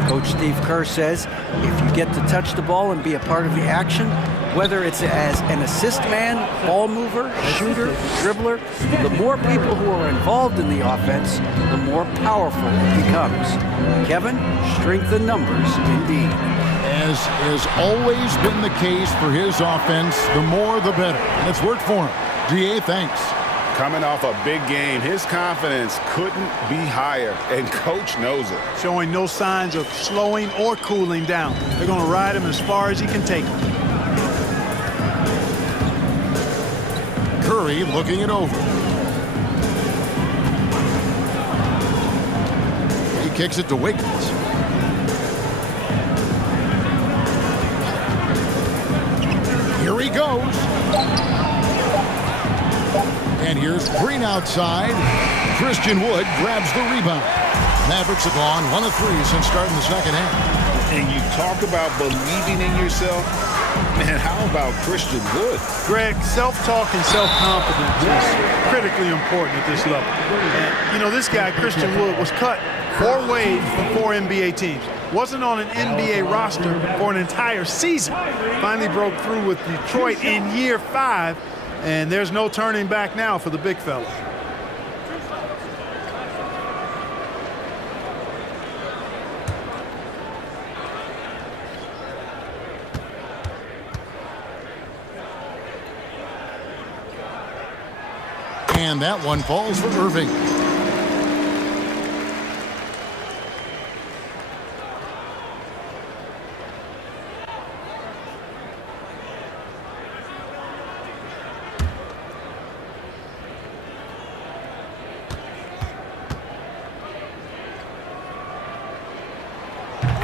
Coach Steve Kerr says if you get to touch the ball and be a part of the action, whether it's as an assist man, ball mover, shooter, dribbler, the more people who are involved in the offense, the more powerful it becomes. Kevin, strength in numbers indeed. As has always been the case for his offense, the more the better. And it's worked for him. DA, thanks. Coming off a big game, his confidence couldn't be higher, and Coach knows it. Showing no signs of slowing or cooling down. They're going to ride him as far as he can take him. Curry looking it over. He kicks it to Wiggins. Here he goes. And here's Green outside. Christian Wood grabs the rebound. Mavericks have gone 1 of 3 since starting the second half. And you talk about believing in yourself. Man, how about Christian Wood? Greg, self-talk and self-confidence is critically important at this level. And, you know, this guy, Christian Wood, was cut 4 ways from 4 NBA teams. Wasn't on an NBA roster for an entire season. Finally broke through with Detroit in year 5, and there's no turning back now for the big fella. And that one falls for Irving.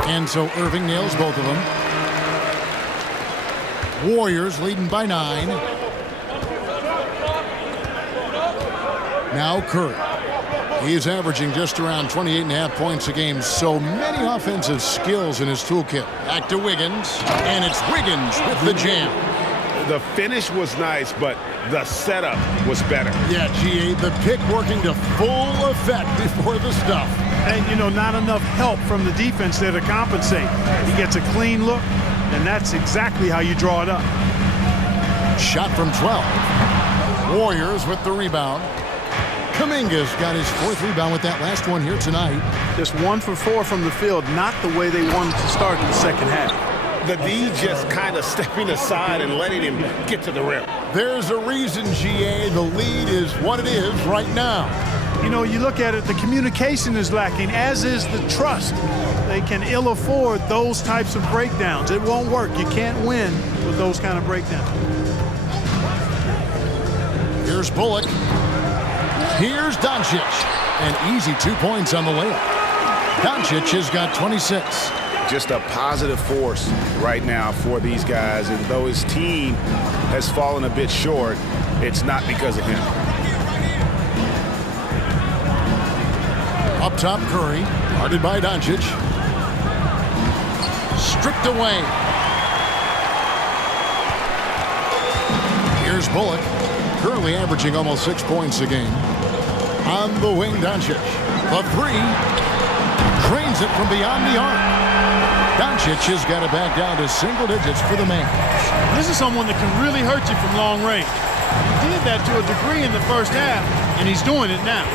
And so Irving nails both of them. Warriors leading by 9. Now Curry. He's averaging just around 28.5 points a game. So many offensive skills in his toolkit. Back to Wiggins. And it's Wiggins with the jam. The finish was nice, but the setup was better. Yeah, GA, the pick working to full effect before the stuff. And, you know, not enough help from the defense there to compensate. He gets a clean look, and that's exactly how you draw it up. Shot from 12. Warriors with the rebound. Kuminga's got his 4th rebound with that last one here tonight. Just 1 for 4 from the field, not the way they wanted to start the second half. The D just kind of stepping aside and letting him get to the rim. There's a reason, GA, the lead is what it is right now. You know, you look at it, the communication is lacking, as is the trust. They can ill afford those types of breakdowns. It won't work. You can't win with those kind of breakdowns. Here's Bullock. Here's Doncic. An easy 2 points on the layup. Doncic has got 26. Just a positive force right now for these guys. And though his team has fallen a bit short, it's not because of him. Up top, Curry. Guarded by Doncic. Stripped away. Here's Bullock. Currently averaging almost 6 points a game. On the wing, Doncic. The three. Drains it from beyond the arc. Doncic has got it back down to single digits for the man. This is someone that can really hurt you from long range. He did that to a degree in the first half, and he's doing it now.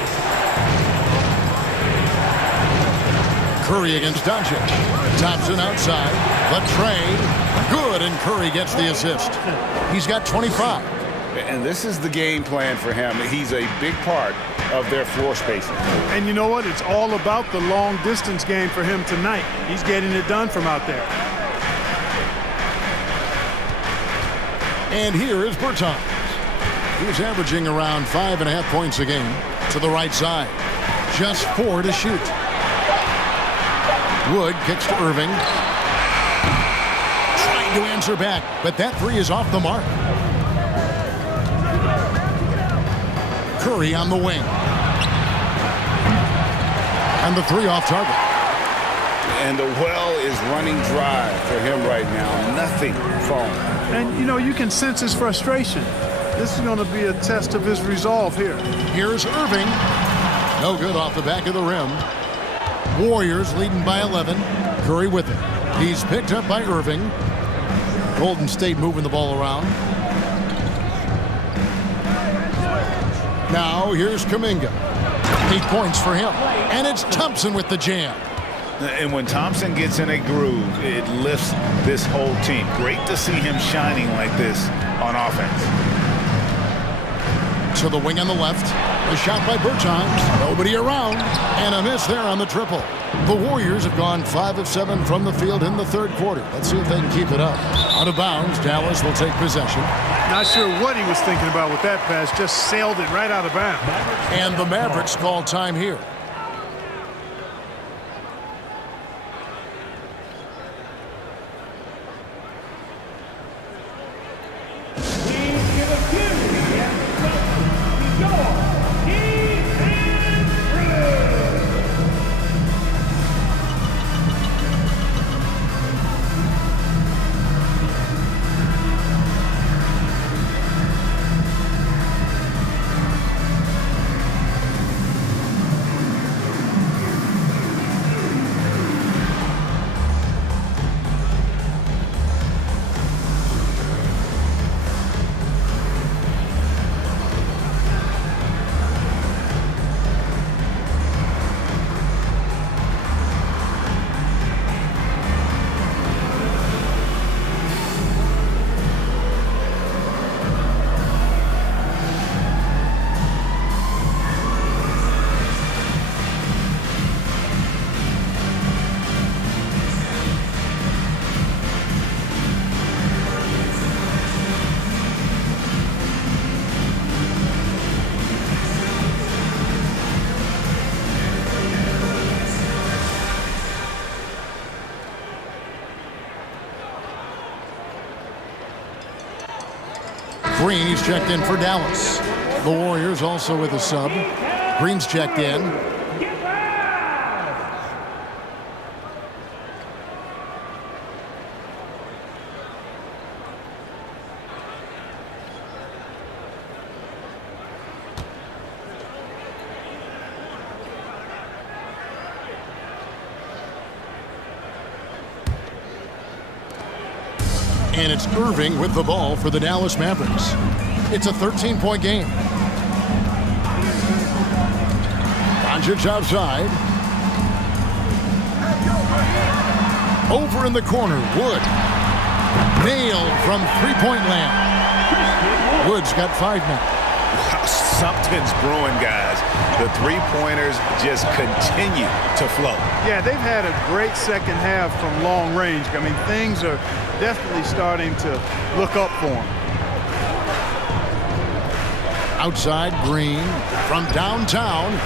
Curry against Doncic. Thompson outside. The trade. Good, and Curry gets the assist. He's got 25. And this is the game plan for him. He's a big part of their floor spacing. And you know what? It's all about the long distance game for him tonight. He's getting it done from out there. And here is Bertans. He's averaging around 5.5 points a game. To the right side. Just 4 to shoot. Wood kicks to Irving. Trying to answer back, but that three is off the mark. Curry on the wing. And the three off target. And the well is running dry for him right now. Nothing falling. And, you know, you can sense his frustration. This is going to be a test of his resolve here. Here's Irving. No good off the back of the rim. Warriors leading by 11. Curry with it. He's picked up by Irving. Golden State moving the ball around. Now here's Kuminga. 8 points for him. And it's Thompson with the jam. And when Thompson gets in a groove, it lifts this whole team. Great to see him shining like this on offense. To the wing on the left. A shot by Bertans. Nobody around. And a miss there on the triple. The Warriors have gone 5 of 7 from the field in the third quarter. Let's see if they can keep it up. Out of bounds, Dallas will take possession. Not sure what he was thinking about with that pass. Just sailed it right out of bounds. And the Mavericks call time here. Green, he's checked in for Dallas. The Warriors also with a sub. Green's checked in. And it's Irving with the ball for the Dallas Mavericks. It's a 13-point game. Doncic outside. Over in the corner, Wood. Nailed from three-point land. Woods got 5 now. Wow, something's brewing, guys. The three-pointers just continue to flow. Yeah, they've had a great second half from long range. I mean, things are definitely starting to look up for them. Outside Green from downtown.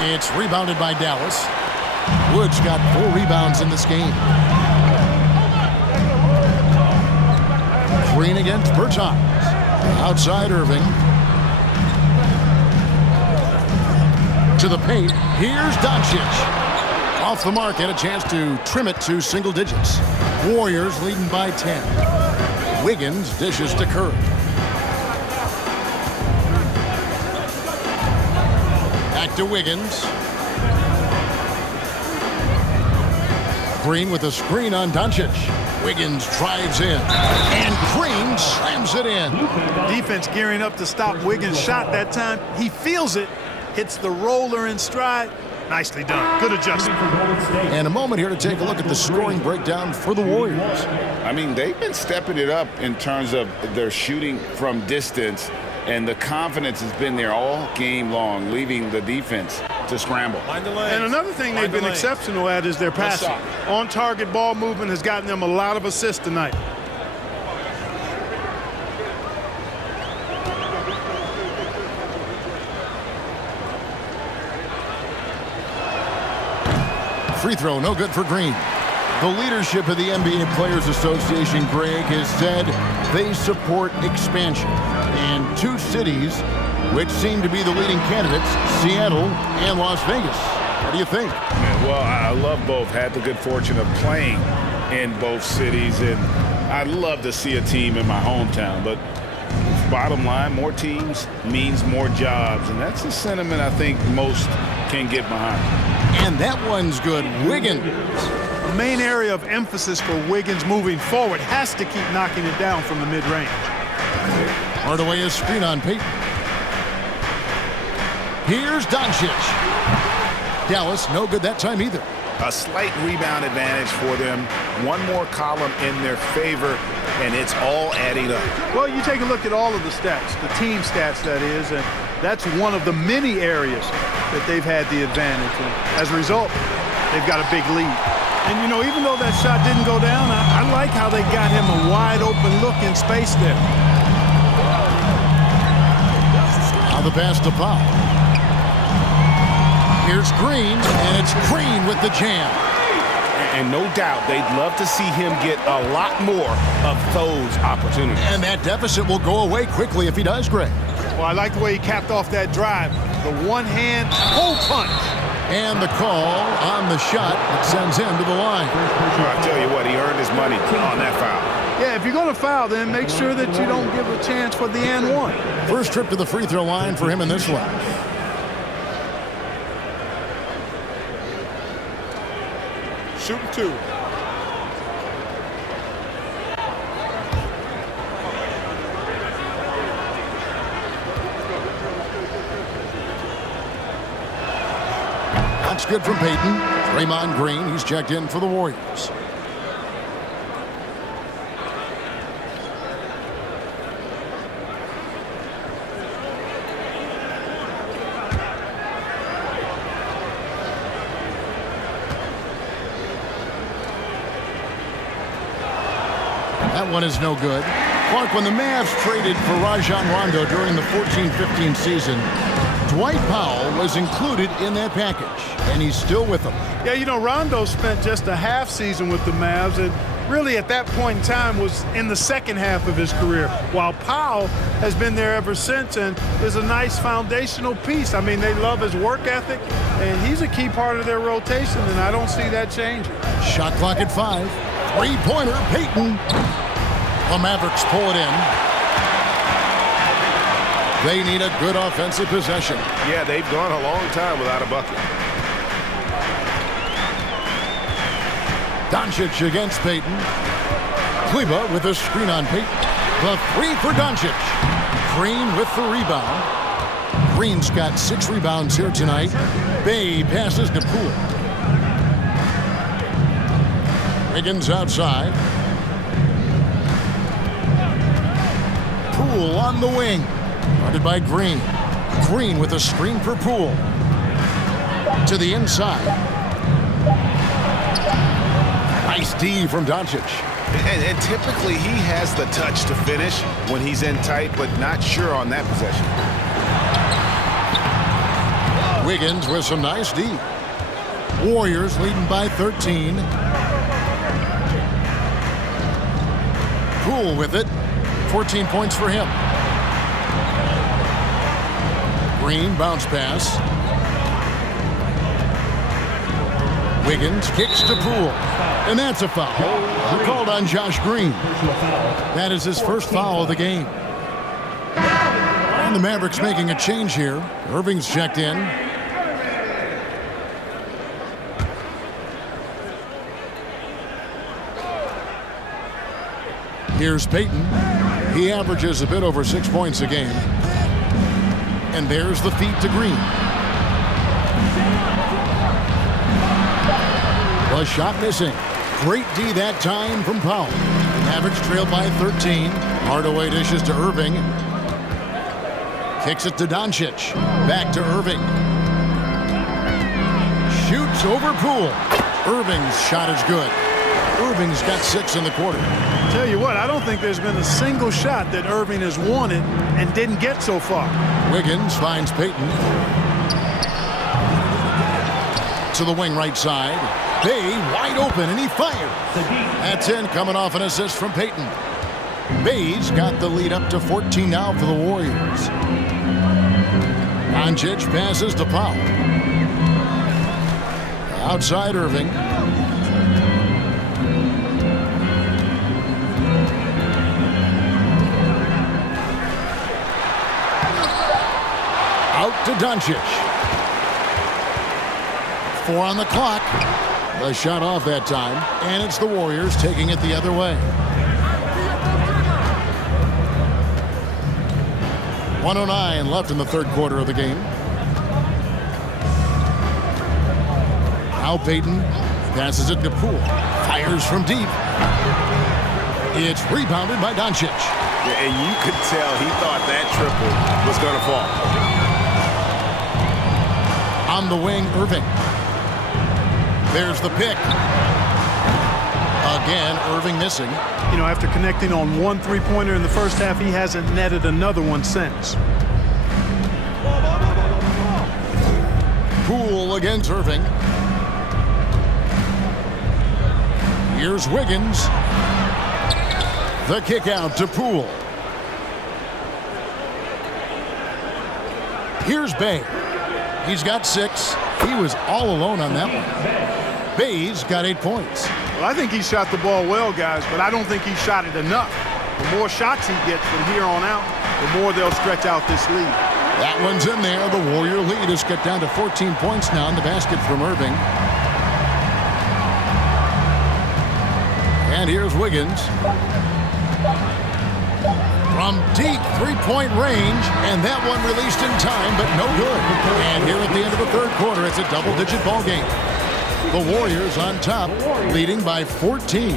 It's rebounded by Dallas. Wood's got 4 rebounds in this game. Green against Bertans. Outside Irving. To the paint. Here's Doncic. Off the mark and a chance to trim it to single digits. Warriors leading by 10. Wiggins dishes to Curry. Back to Wiggins. Green with a screen on Doncic. Wiggins drives in. And Green slams it in. Defense gearing up to stop Wiggins' shot that time. He feels it. Hits the roller in stride. Nicely done. Good adjustment. And a moment here to take a look at the scoring breakdown for the Warriors. I mean, they've been stepping it up in terms of their shooting from distance, and the confidence has been there all game long, leaving the defense to scramble. And another thing they've been exceptional at is their passing. On-target ball movement has gotten them a lot of assists tonight. Free throw, no good for Green. The leadership of the NBA Players Association, Greg, has said they support expansion. And 2 cities which seem to be the leading candidates, Seattle and Las Vegas. What do you think? Well, I love both. Had the good fortune of playing in both cities, and I'd love to see a team in my hometown. But bottom line, more teams means more jobs, and that's a sentiment I think most can get behind. And that one's good. Wiggins. The main area of emphasis for Wiggins moving forward has to keep knocking it down from the mid-range. Hardaway is screen on Payton. Here's Doncic. Dallas, no good that time either. A slight rebound advantage for them. One more column in their favor, and it's all adding up. Well, you take a look at all of the stats, the team stats, that is, and that's one of the many areas that they've had the advantage. And as a result, they've got a big lead. And, you know, even though that shot didn't go down, I like how they got him a wide-open look in space there. Now the pass to Powell. Here's Green, and it's Green with the jam. And no doubt they'd love to see him get a lot more of those opportunities. And that deficit will go away quickly if he does, Greg. Well, I like the way he capped off that drive. The one-hand hole punch. And the call on the shot that sends him to the line. I tell you what, he earned his money on that foul. Yeah, if you're going to foul, then make sure that you don't give a chance for the and one. First trip to the free throw line for him in this one. Shooting 2. That's good from Payton. Draymond Green, he's checked in for the Warriors. That one is no good. Clark, when the Mavs traded for Rajon Rondo during the 14-15 season, Dwight Powell was included in that package, and he's still with them. Yeah, you know, Rondo spent just a half season with the Mavs, and really at that point in time was in the second half of his career, while Powell has been there ever since and is a nice foundational piece. I mean, they love his work ethic, and he's a key part of their rotation, and I don't see that changing. Shot clock at 5. Three-pointer, Payton. The Mavericks pull it in. They need a good offensive possession. Yeah, they've gone a long time without a bucket. Doncic against Payton. Kleba with a screen on Payton. The 3 for Doncic. Green with the rebound. Green's got 6 rebounds here tonight. Bay passes to Poole. Wiggins outside. Poole on the wing. Guarded by Green. Green with a screen for Poole. To the inside. Nice D from Doncic. And typically he has the touch to finish when he's in tight, but not sure on that possession. Wiggins with some nice D. Warriors leading by 13. Poole with it. 14 points for him. Green bounce pass. Wiggins kicks to Poole. And that's a foul. Called on Josh Green. That is his first foul of the game. And the Mavericks making a change here. Irving's checked in. Here's Payton. He averages a bit over 6 points a game. And there's the feed to Green. The shot missing. Great D that time from Powell. Mavericks trail by 13. Hardaway dishes to Irving. Kicks it to Doncic. Back to Irving. Shoots over Poole. Irving's shot is good. Irving's got 6 in the quarter. Tell you what, I don't think there's been a single shot that Irving has wanted and didn't get so far. Wiggins finds Payton. To the wing right side. Bay wide open and he fires. That's in, coming off an assist from Payton. Bay's got the lead up to 14 now for the Warriors. Doncic passes to Powell. Outside Irving. Out to Doncic. 4 on the clock. The shot off that time, and it's the Warriors taking it the other way. 1:09 left in the third quarter of the game. Now Payton passes it to Poole. Fires from deep. It's rebounded by Doncic. Yeah, and you could tell he thought that triple was going to fall. On the wing, Irving. There's the pick. Again, Irving missing. You know, after connecting on one three-pointer in the first half, he hasn't netted another one since. Poole against Irving. Here's Wiggins. The kick out to Poole. Here's Bay. He's got 6. He was all alone on that one. Bay's got 8 points. Well, I think he shot the ball well, guys, but I don't think he shot it enough. The more shots he gets from here on out, the more they'll stretch out this lead. That one's in there. The Warrior lead has got down to 14 points now in the basket from Irving. And here's Wiggins. From deep three-point range, and that one released in time, but no good. And here at the end of the third quarter, it's a double-digit ball game. The Warriors on top, leading by 14.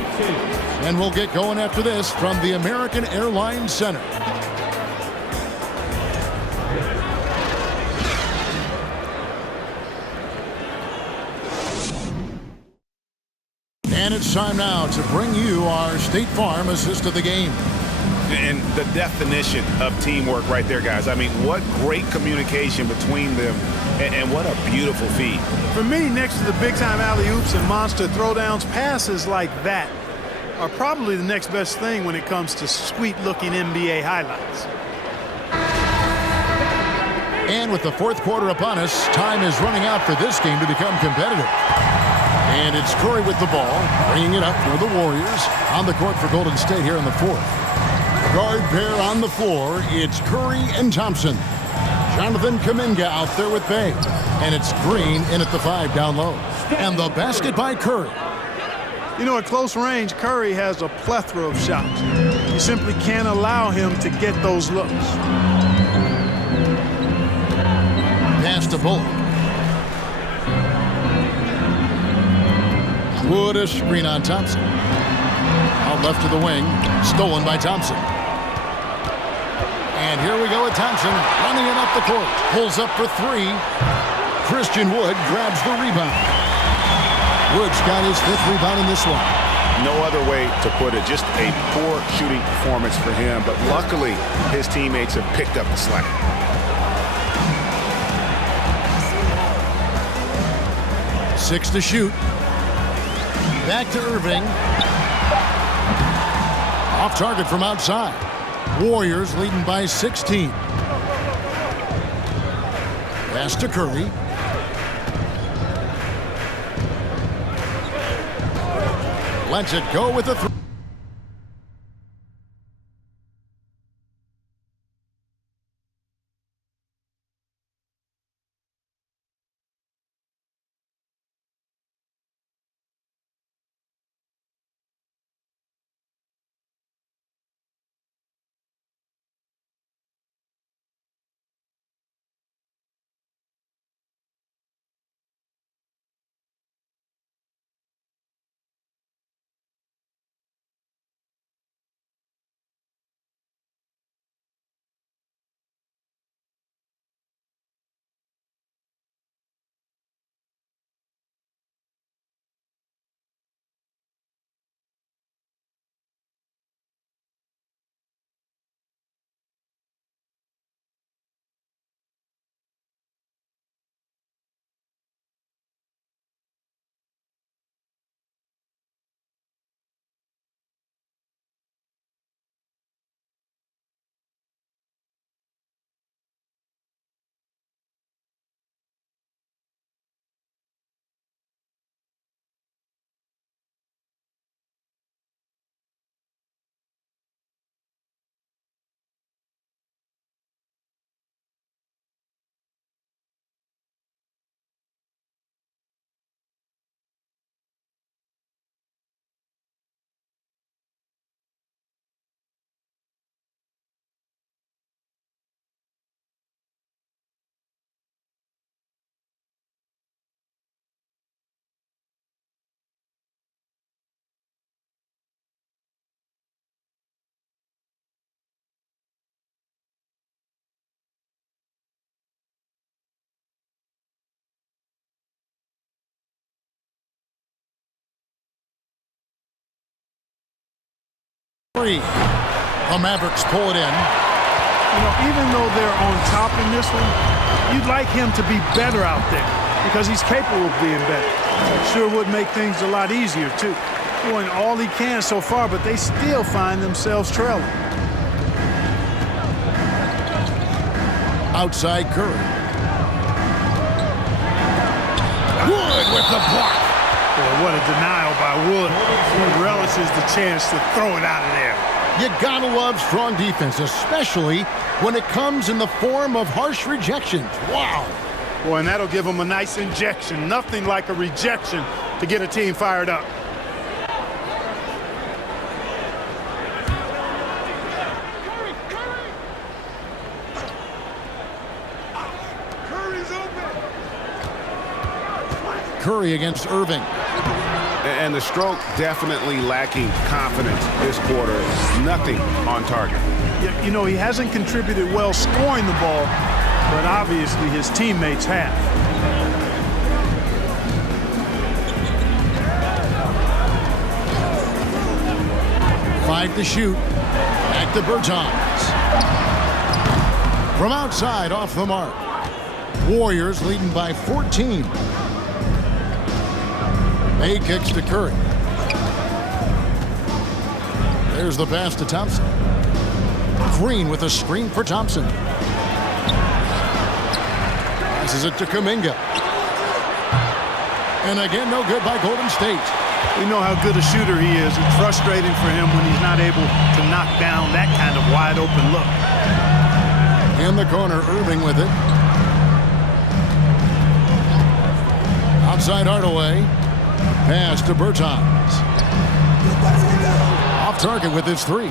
And we'll get going after this from the American Airlines Center. And it's time now to bring you our State Farm assist of the game. And the definition of teamwork right there, guys. I mean, what great communication between them, and what a beautiful feed. For me, next to the big-time alley-oops and monster throwdowns, passes like that are probably the next best thing when it comes to sweet-looking NBA highlights. And with the fourth quarter upon us, time is running out for this game to become competitive. And it's Curry with the ball, bringing it up for the Warriors on the court for Golden State here in the fourth. Guard pair on the floor, it's Curry and Thompson. Jonathan Kuminga out there with Bay. And it's Green in at the 5 down low. And the basket by Curry. You know, at close range, Curry has a plethora of shots. You simply can't allow him to get those looks. Pass to Bullock. Wood a screen on Thompson. Out left to the wing. Stolen by Thompson. And here we go with Thompson running it up the court. Pulls up for 3. Christian Wood grabs the rebound. Wood's got his 5th rebound in this one. No other way to put it. Just a poor shooting performance for him. But luckily, his teammates have picked up the slack. 6 to shoot. Back to Irving. Off target from outside. Warriors leading by 16. Pass to Curry. Lets it go with a three. The Mavericks pull it in. You know, even though they're on top in this one, you'd like him to be better out there because he's capable of being better. Sure would make things a lot easier, too. Doing all he can so far, but they still find themselves trailing. Outside Curry. Wood with the block. Boy, what a denial by Wood. He relishes the chance to throw it out of there. You gotta love strong defense, especially when it comes in the form of harsh rejections. Wow. Boy, and that'll give them a nice injection. Nothing like a rejection to get a team fired up. Curry against Irving. And the stroke definitely lacking confidence this quarter. Nothing on target. Yeah, you know, he hasn't contributed well scoring the ball, but obviously his teammates have. Five to shoot. Back to Bertans. From outside, off the mark. Warriors leading by 14. May kicks to Curry. There's the pass to Thompson. Green with a screen for Thompson. Passes it to Kuminga. And again, no good by Golden State. We know how good a shooter he is. It's frustrating for him when he's not able to knock down that kind of wide open look. In the corner, Irving with it. Outside Hardaway. Pass to Bertans. Off target with his three.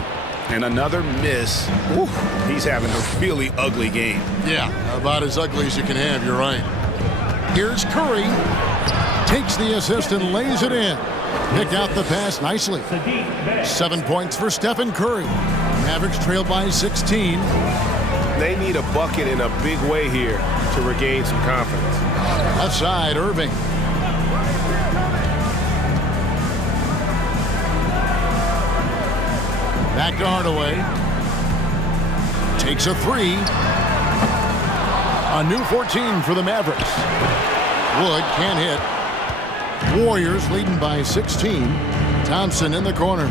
And another miss. Ooh, he's having a really ugly game. Yeah, about as ugly as you can have, you're right. Here's Curry. Takes the assist and lays it in. Picked out the pass nicely. 7 points for Stephen Curry. Mavericks trail by 16. They need a bucket in a big way here to regain some confidence. Left side, Irving. Back to Hardaway. Takes a three. A new 14 for the Mavericks. Wood can't hit. Warriors leading by 16. Thompson in the corner.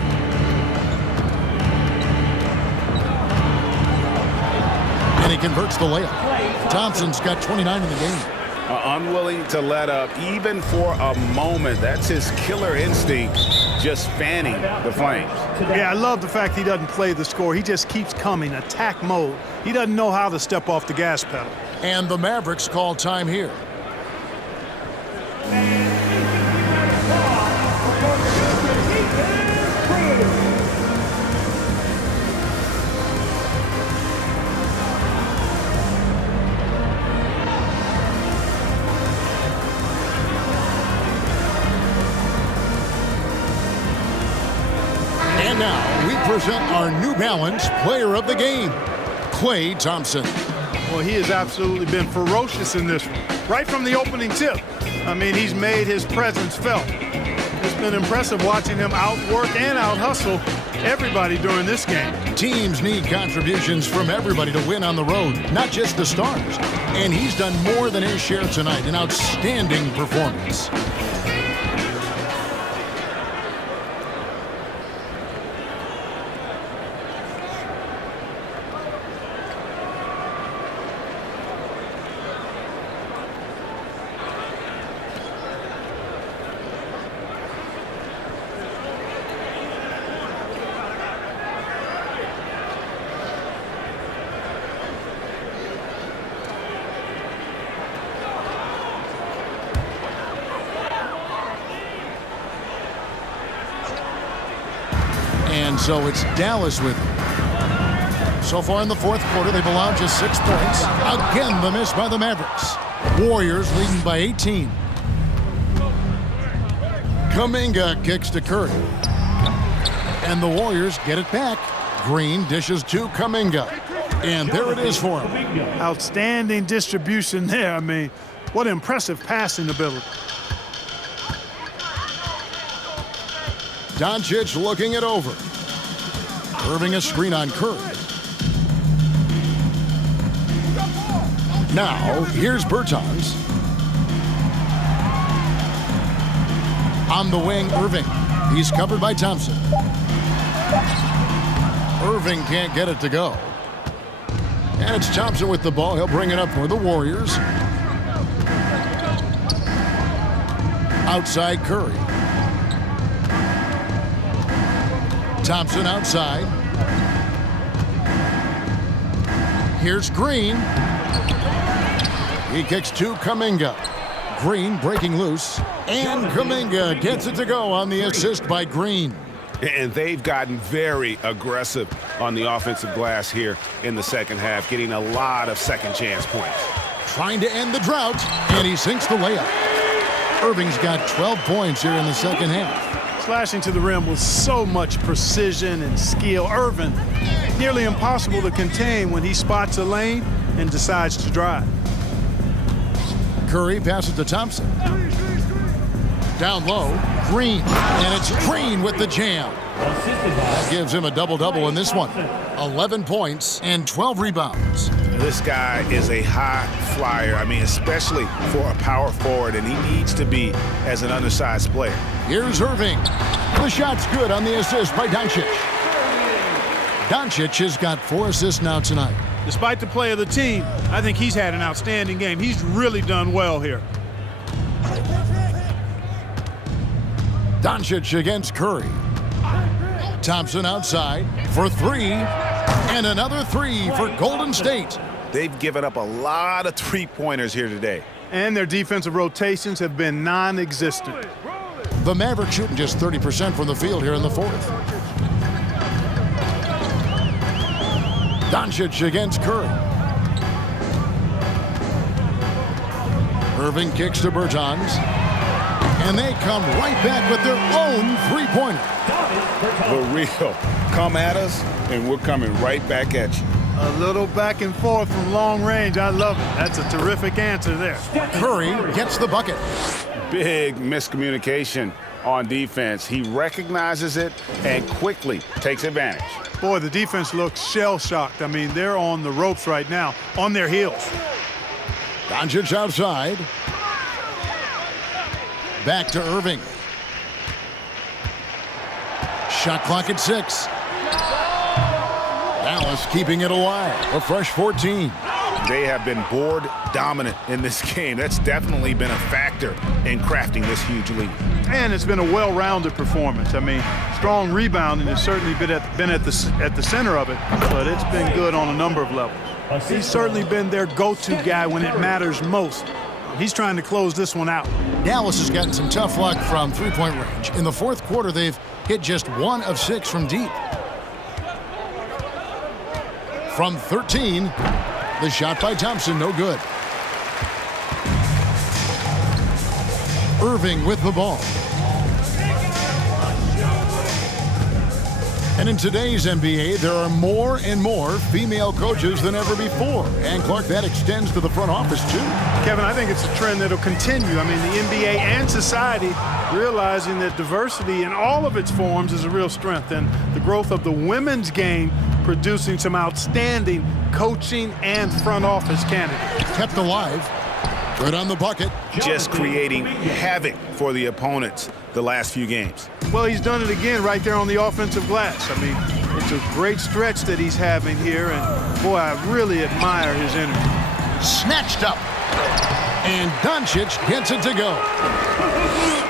And he converts the layup. Thompson's got 29 in the game. Unwilling to let up even for a moment. That's his killer instinct, just fanning the flames. Yeah, I love the fact he doesn't play the score. He just keeps coming, attack mode. He doesn't know how to step off the gas pedal. And the Mavericks call time here. And now we present our New Balance Player of the Game, Klay Thompson. Well, he has absolutely been ferocious in this one. Right from the opening tip. I mean, he's made his presence felt. It's been impressive watching him outwork and out-hustle everybody during this game. Teams need contributions from everybody to win on the road, not just the stars. And he's done more than his share tonight, an outstanding performance. And so it's Dallas with him. So far in the fourth quarter, they've allowed just 6 points. Again, the miss by the Mavericks. Warriors leading by 18. Kuminga kicks to Curry. And the Warriors get it back. Green dishes to Kuminga. And there it is for him. Outstanding distribution there. I mean, what impressive passing ability. Doncic looking it over. Irving a screen on Curry. Now, here's Bertans. On the wing, Irving. He's covered by Thompson. Irving can't get it to go. And it's Thompson with the ball. He'll bring it up for the Warriors. Outside Curry. Thompson outside. Here's Green. He kicks to Kuminga. Green breaking loose. And Kuminga gets it to go on the assist by Green. And they've gotten very aggressive on the offensive glass here in the second half, getting a lot of second chance points. Trying to end the drought, and he sinks the layup. Irving's got 12 points here in the second half. Slashing to the rim with so much precision and skill. Irving, nearly impossible to contain when he spots a lane and decides to drive. Curry passes to Thompson. Down low, Green. And it's Green with the jam. That gives him a double-double in this one. 11 points and 12 rebounds. This guy is a high flyer. I mean, especially for a power forward, and he needs to be as an undersized player. Here's Irving. The shot's good on the assist by Doncic. Doncic has got 4 assists now tonight. Despite the play of the team, I think he's had an outstanding game. He's really done well here. Doncic against Curry. Thompson outside for 3. And another 3 for Golden State. They've given up a lot of three-pointers here today. And their defensive rotations have been non-existent. The Mavericks shooting just 30% from the field here in the fourth. Doncic against Curry. Irving kicks to Bertans. And they come right back with their own three-pointer. The real. Come at us, and we're coming right back at you. A little back and forth from long range. I love it. That's a terrific answer there. Curry gets the bucket. Big miscommunication on defense. He recognizes it and quickly takes advantage. Boy, the defense looks shell-shocked. I mean, they're on the ropes right now, on their heels. Doncic outside. Back to Irving. Shot clock at 6. Dallas keeping it alive. A fresh 14. They have been board dominant in this game. That's definitely been a factor in crafting this huge lead. And it's been a well-rounded performance. I mean, strong rebounding has certainly been at the center of it, but it's been good on a number of levels. He's certainly been their go-to guy when it matters most. He's trying to close this one out. Dallas has gotten some tough luck from three-point range. In the fourth quarter, they've hit just 1 of 6 from deep. From 13, the shot by Thompson, no good. Irving with the ball. And in today's NBA, there are more and more female coaches than ever before. And, Clark, that extends to the front office, too. Kevin, I think it's a trend that'll continue. I mean, the NBA and society realizing that diversity in all of its forms is a real strength. And the growth of the women's game producing some outstanding coaching and front office candidates. Kept alive. Good on the bucket. Just creating havoc for the opponents the last few games. Well, he's done it again right there on the offensive glass. I mean, it's a great stretch that he's having here, and boy, I really admire his energy. Snatched up. And Doncic gets it to go.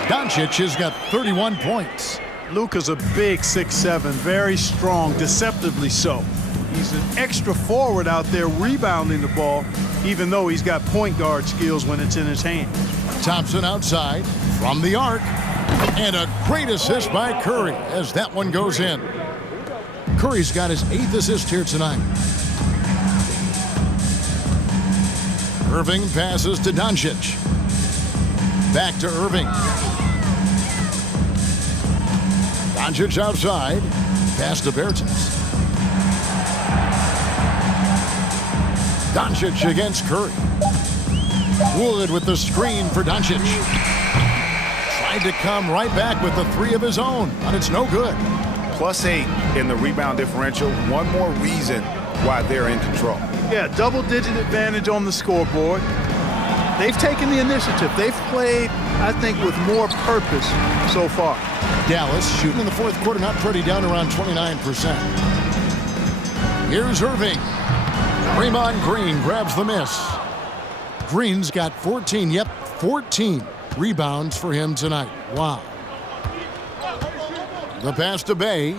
Doncic has got 31 points. Luka's a big 6'7", very strong, deceptively so. He's an extra forward out there rebounding the ball, even though he's got point guard skills when it's in his hand. Thompson outside from the arc. And a great assist by Curry as that one goes in. Curry's got his 8th assist here tonight. Irving passes to Doncic. Back to Irving. Doncic outside. Pass to Bertens. Doncic against Curry. Wood with the screen for Doncic. Tried to come right back with the 3 of his own, but it's no good. +8 in the rebound differential. One more reason why they're in control. Yeah, double-digit advantage on the scoreboard. They've taken the initiative. They've played, I think, with more purpose so far. Dallas shooting in the fourth quarter, not pretty, down around 29%. Here's Irving. Draymond Green grabs the miss. Green's got 14, 14 rebounds for him tonight. Wow. The pass to Bay.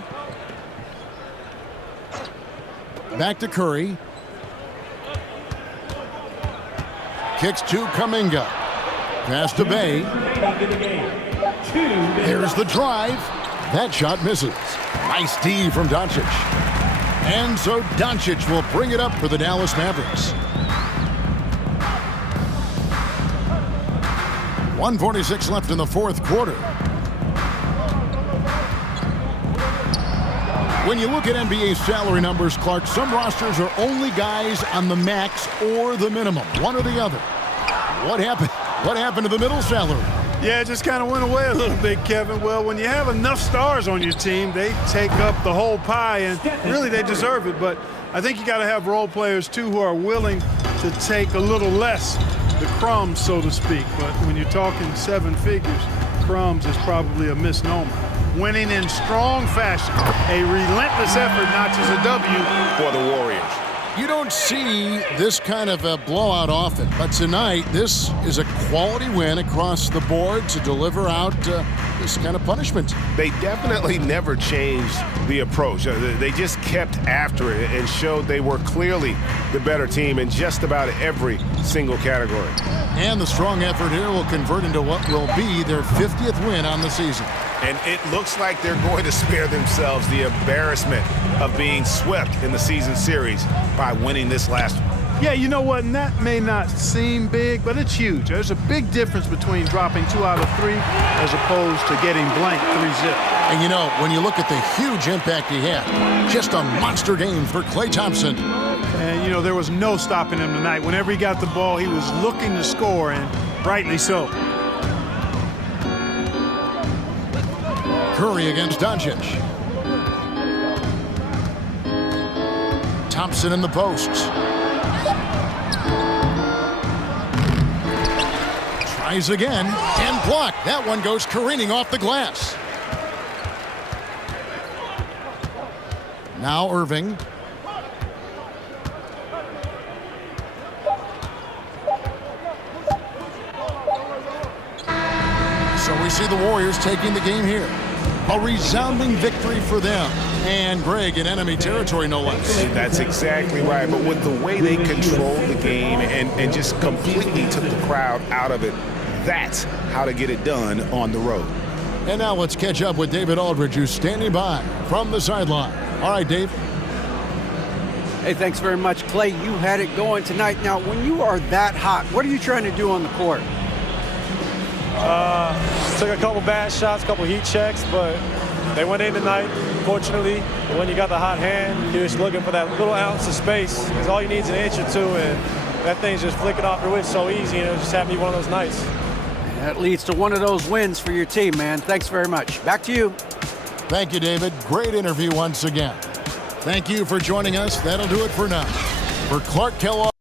Back to Curry. Kicks to Kuminga. Pass to Bay. There's the drive. That shot misses. Nice D from Doncic. And so Doncic will bring it up for the Dallas Mavericks. 1:46 left in the fourth quarter. When you look at NBA salary numbers, Clark, some rosters are only guys on the max or the minimum, one or the other. What happened? What happened to the middle salary? Yeah, it just kind of went away a little bit, Kevin. Well, when you have enough stars on your team, they take up the whole pie, and really they deserve it. But I think you got to have role players, too, who are willing to take a little less, the crumbs, so to speak. But when you're talking 7 figures, crumbs is probably a misnomer. Winning in strong fashion, a relentless effort notches a W for the Warriors. You don't see this kind of a blowout often, but tonight this is a quality win across the board to deliver out this kind of punishment. They definitely never changed the approach. They just kept after it and showed they were clearly the better team in just about every single category. And the strong effort here will convert into what will be their 50th win on the season. And it looks like they're going to spare themselves the embarrassment of being swept in the season series by winning this last one. Yeah, you know what, and that may not seem big, but it's huge. There's a big difference between dropping 2 out of 3 as opposed to getting blank 3-zip. And you know, when you look at the huge impact he had, just a monster game for Klay Thompson. And, you know, there was no stopping him tonight. Whenever he got the ball, he was looking to score, and rightly so. Curry against Doncic. Thompson in the posts. Tries Tries again and blocked. That one goes careening off the glass. Now Irving. So we see the Warriors taking the game here. A resounding victory for them. And Greg in enemy territory, no less. That's exactly right. But with the way they controlled the game and just completely took the crowd out of it, that's how to get it done on the road. And now let's catch up with David Aldridge, who's standing by from the sideline. All right, Dave. Hey, thanks very much, Clay. You had it going tonight. Now, when you are that hot, what are you trying to do on the court? Took a couple bad shots, a couple heat checks, but they went in tonight, fortunately. And when you got the hot hand, you're just looking for that little ounce of space. Because all you need is an inch or two, and that thing's just flicking off your wrist so easy, and it just happened to be one of those nights. And that leads to one of those wins for your team, man. Thanks very much. Back to you. Thank you, David. Great interview once again. Thank you for joining us. That'll do it for now. For Clark Kellogg.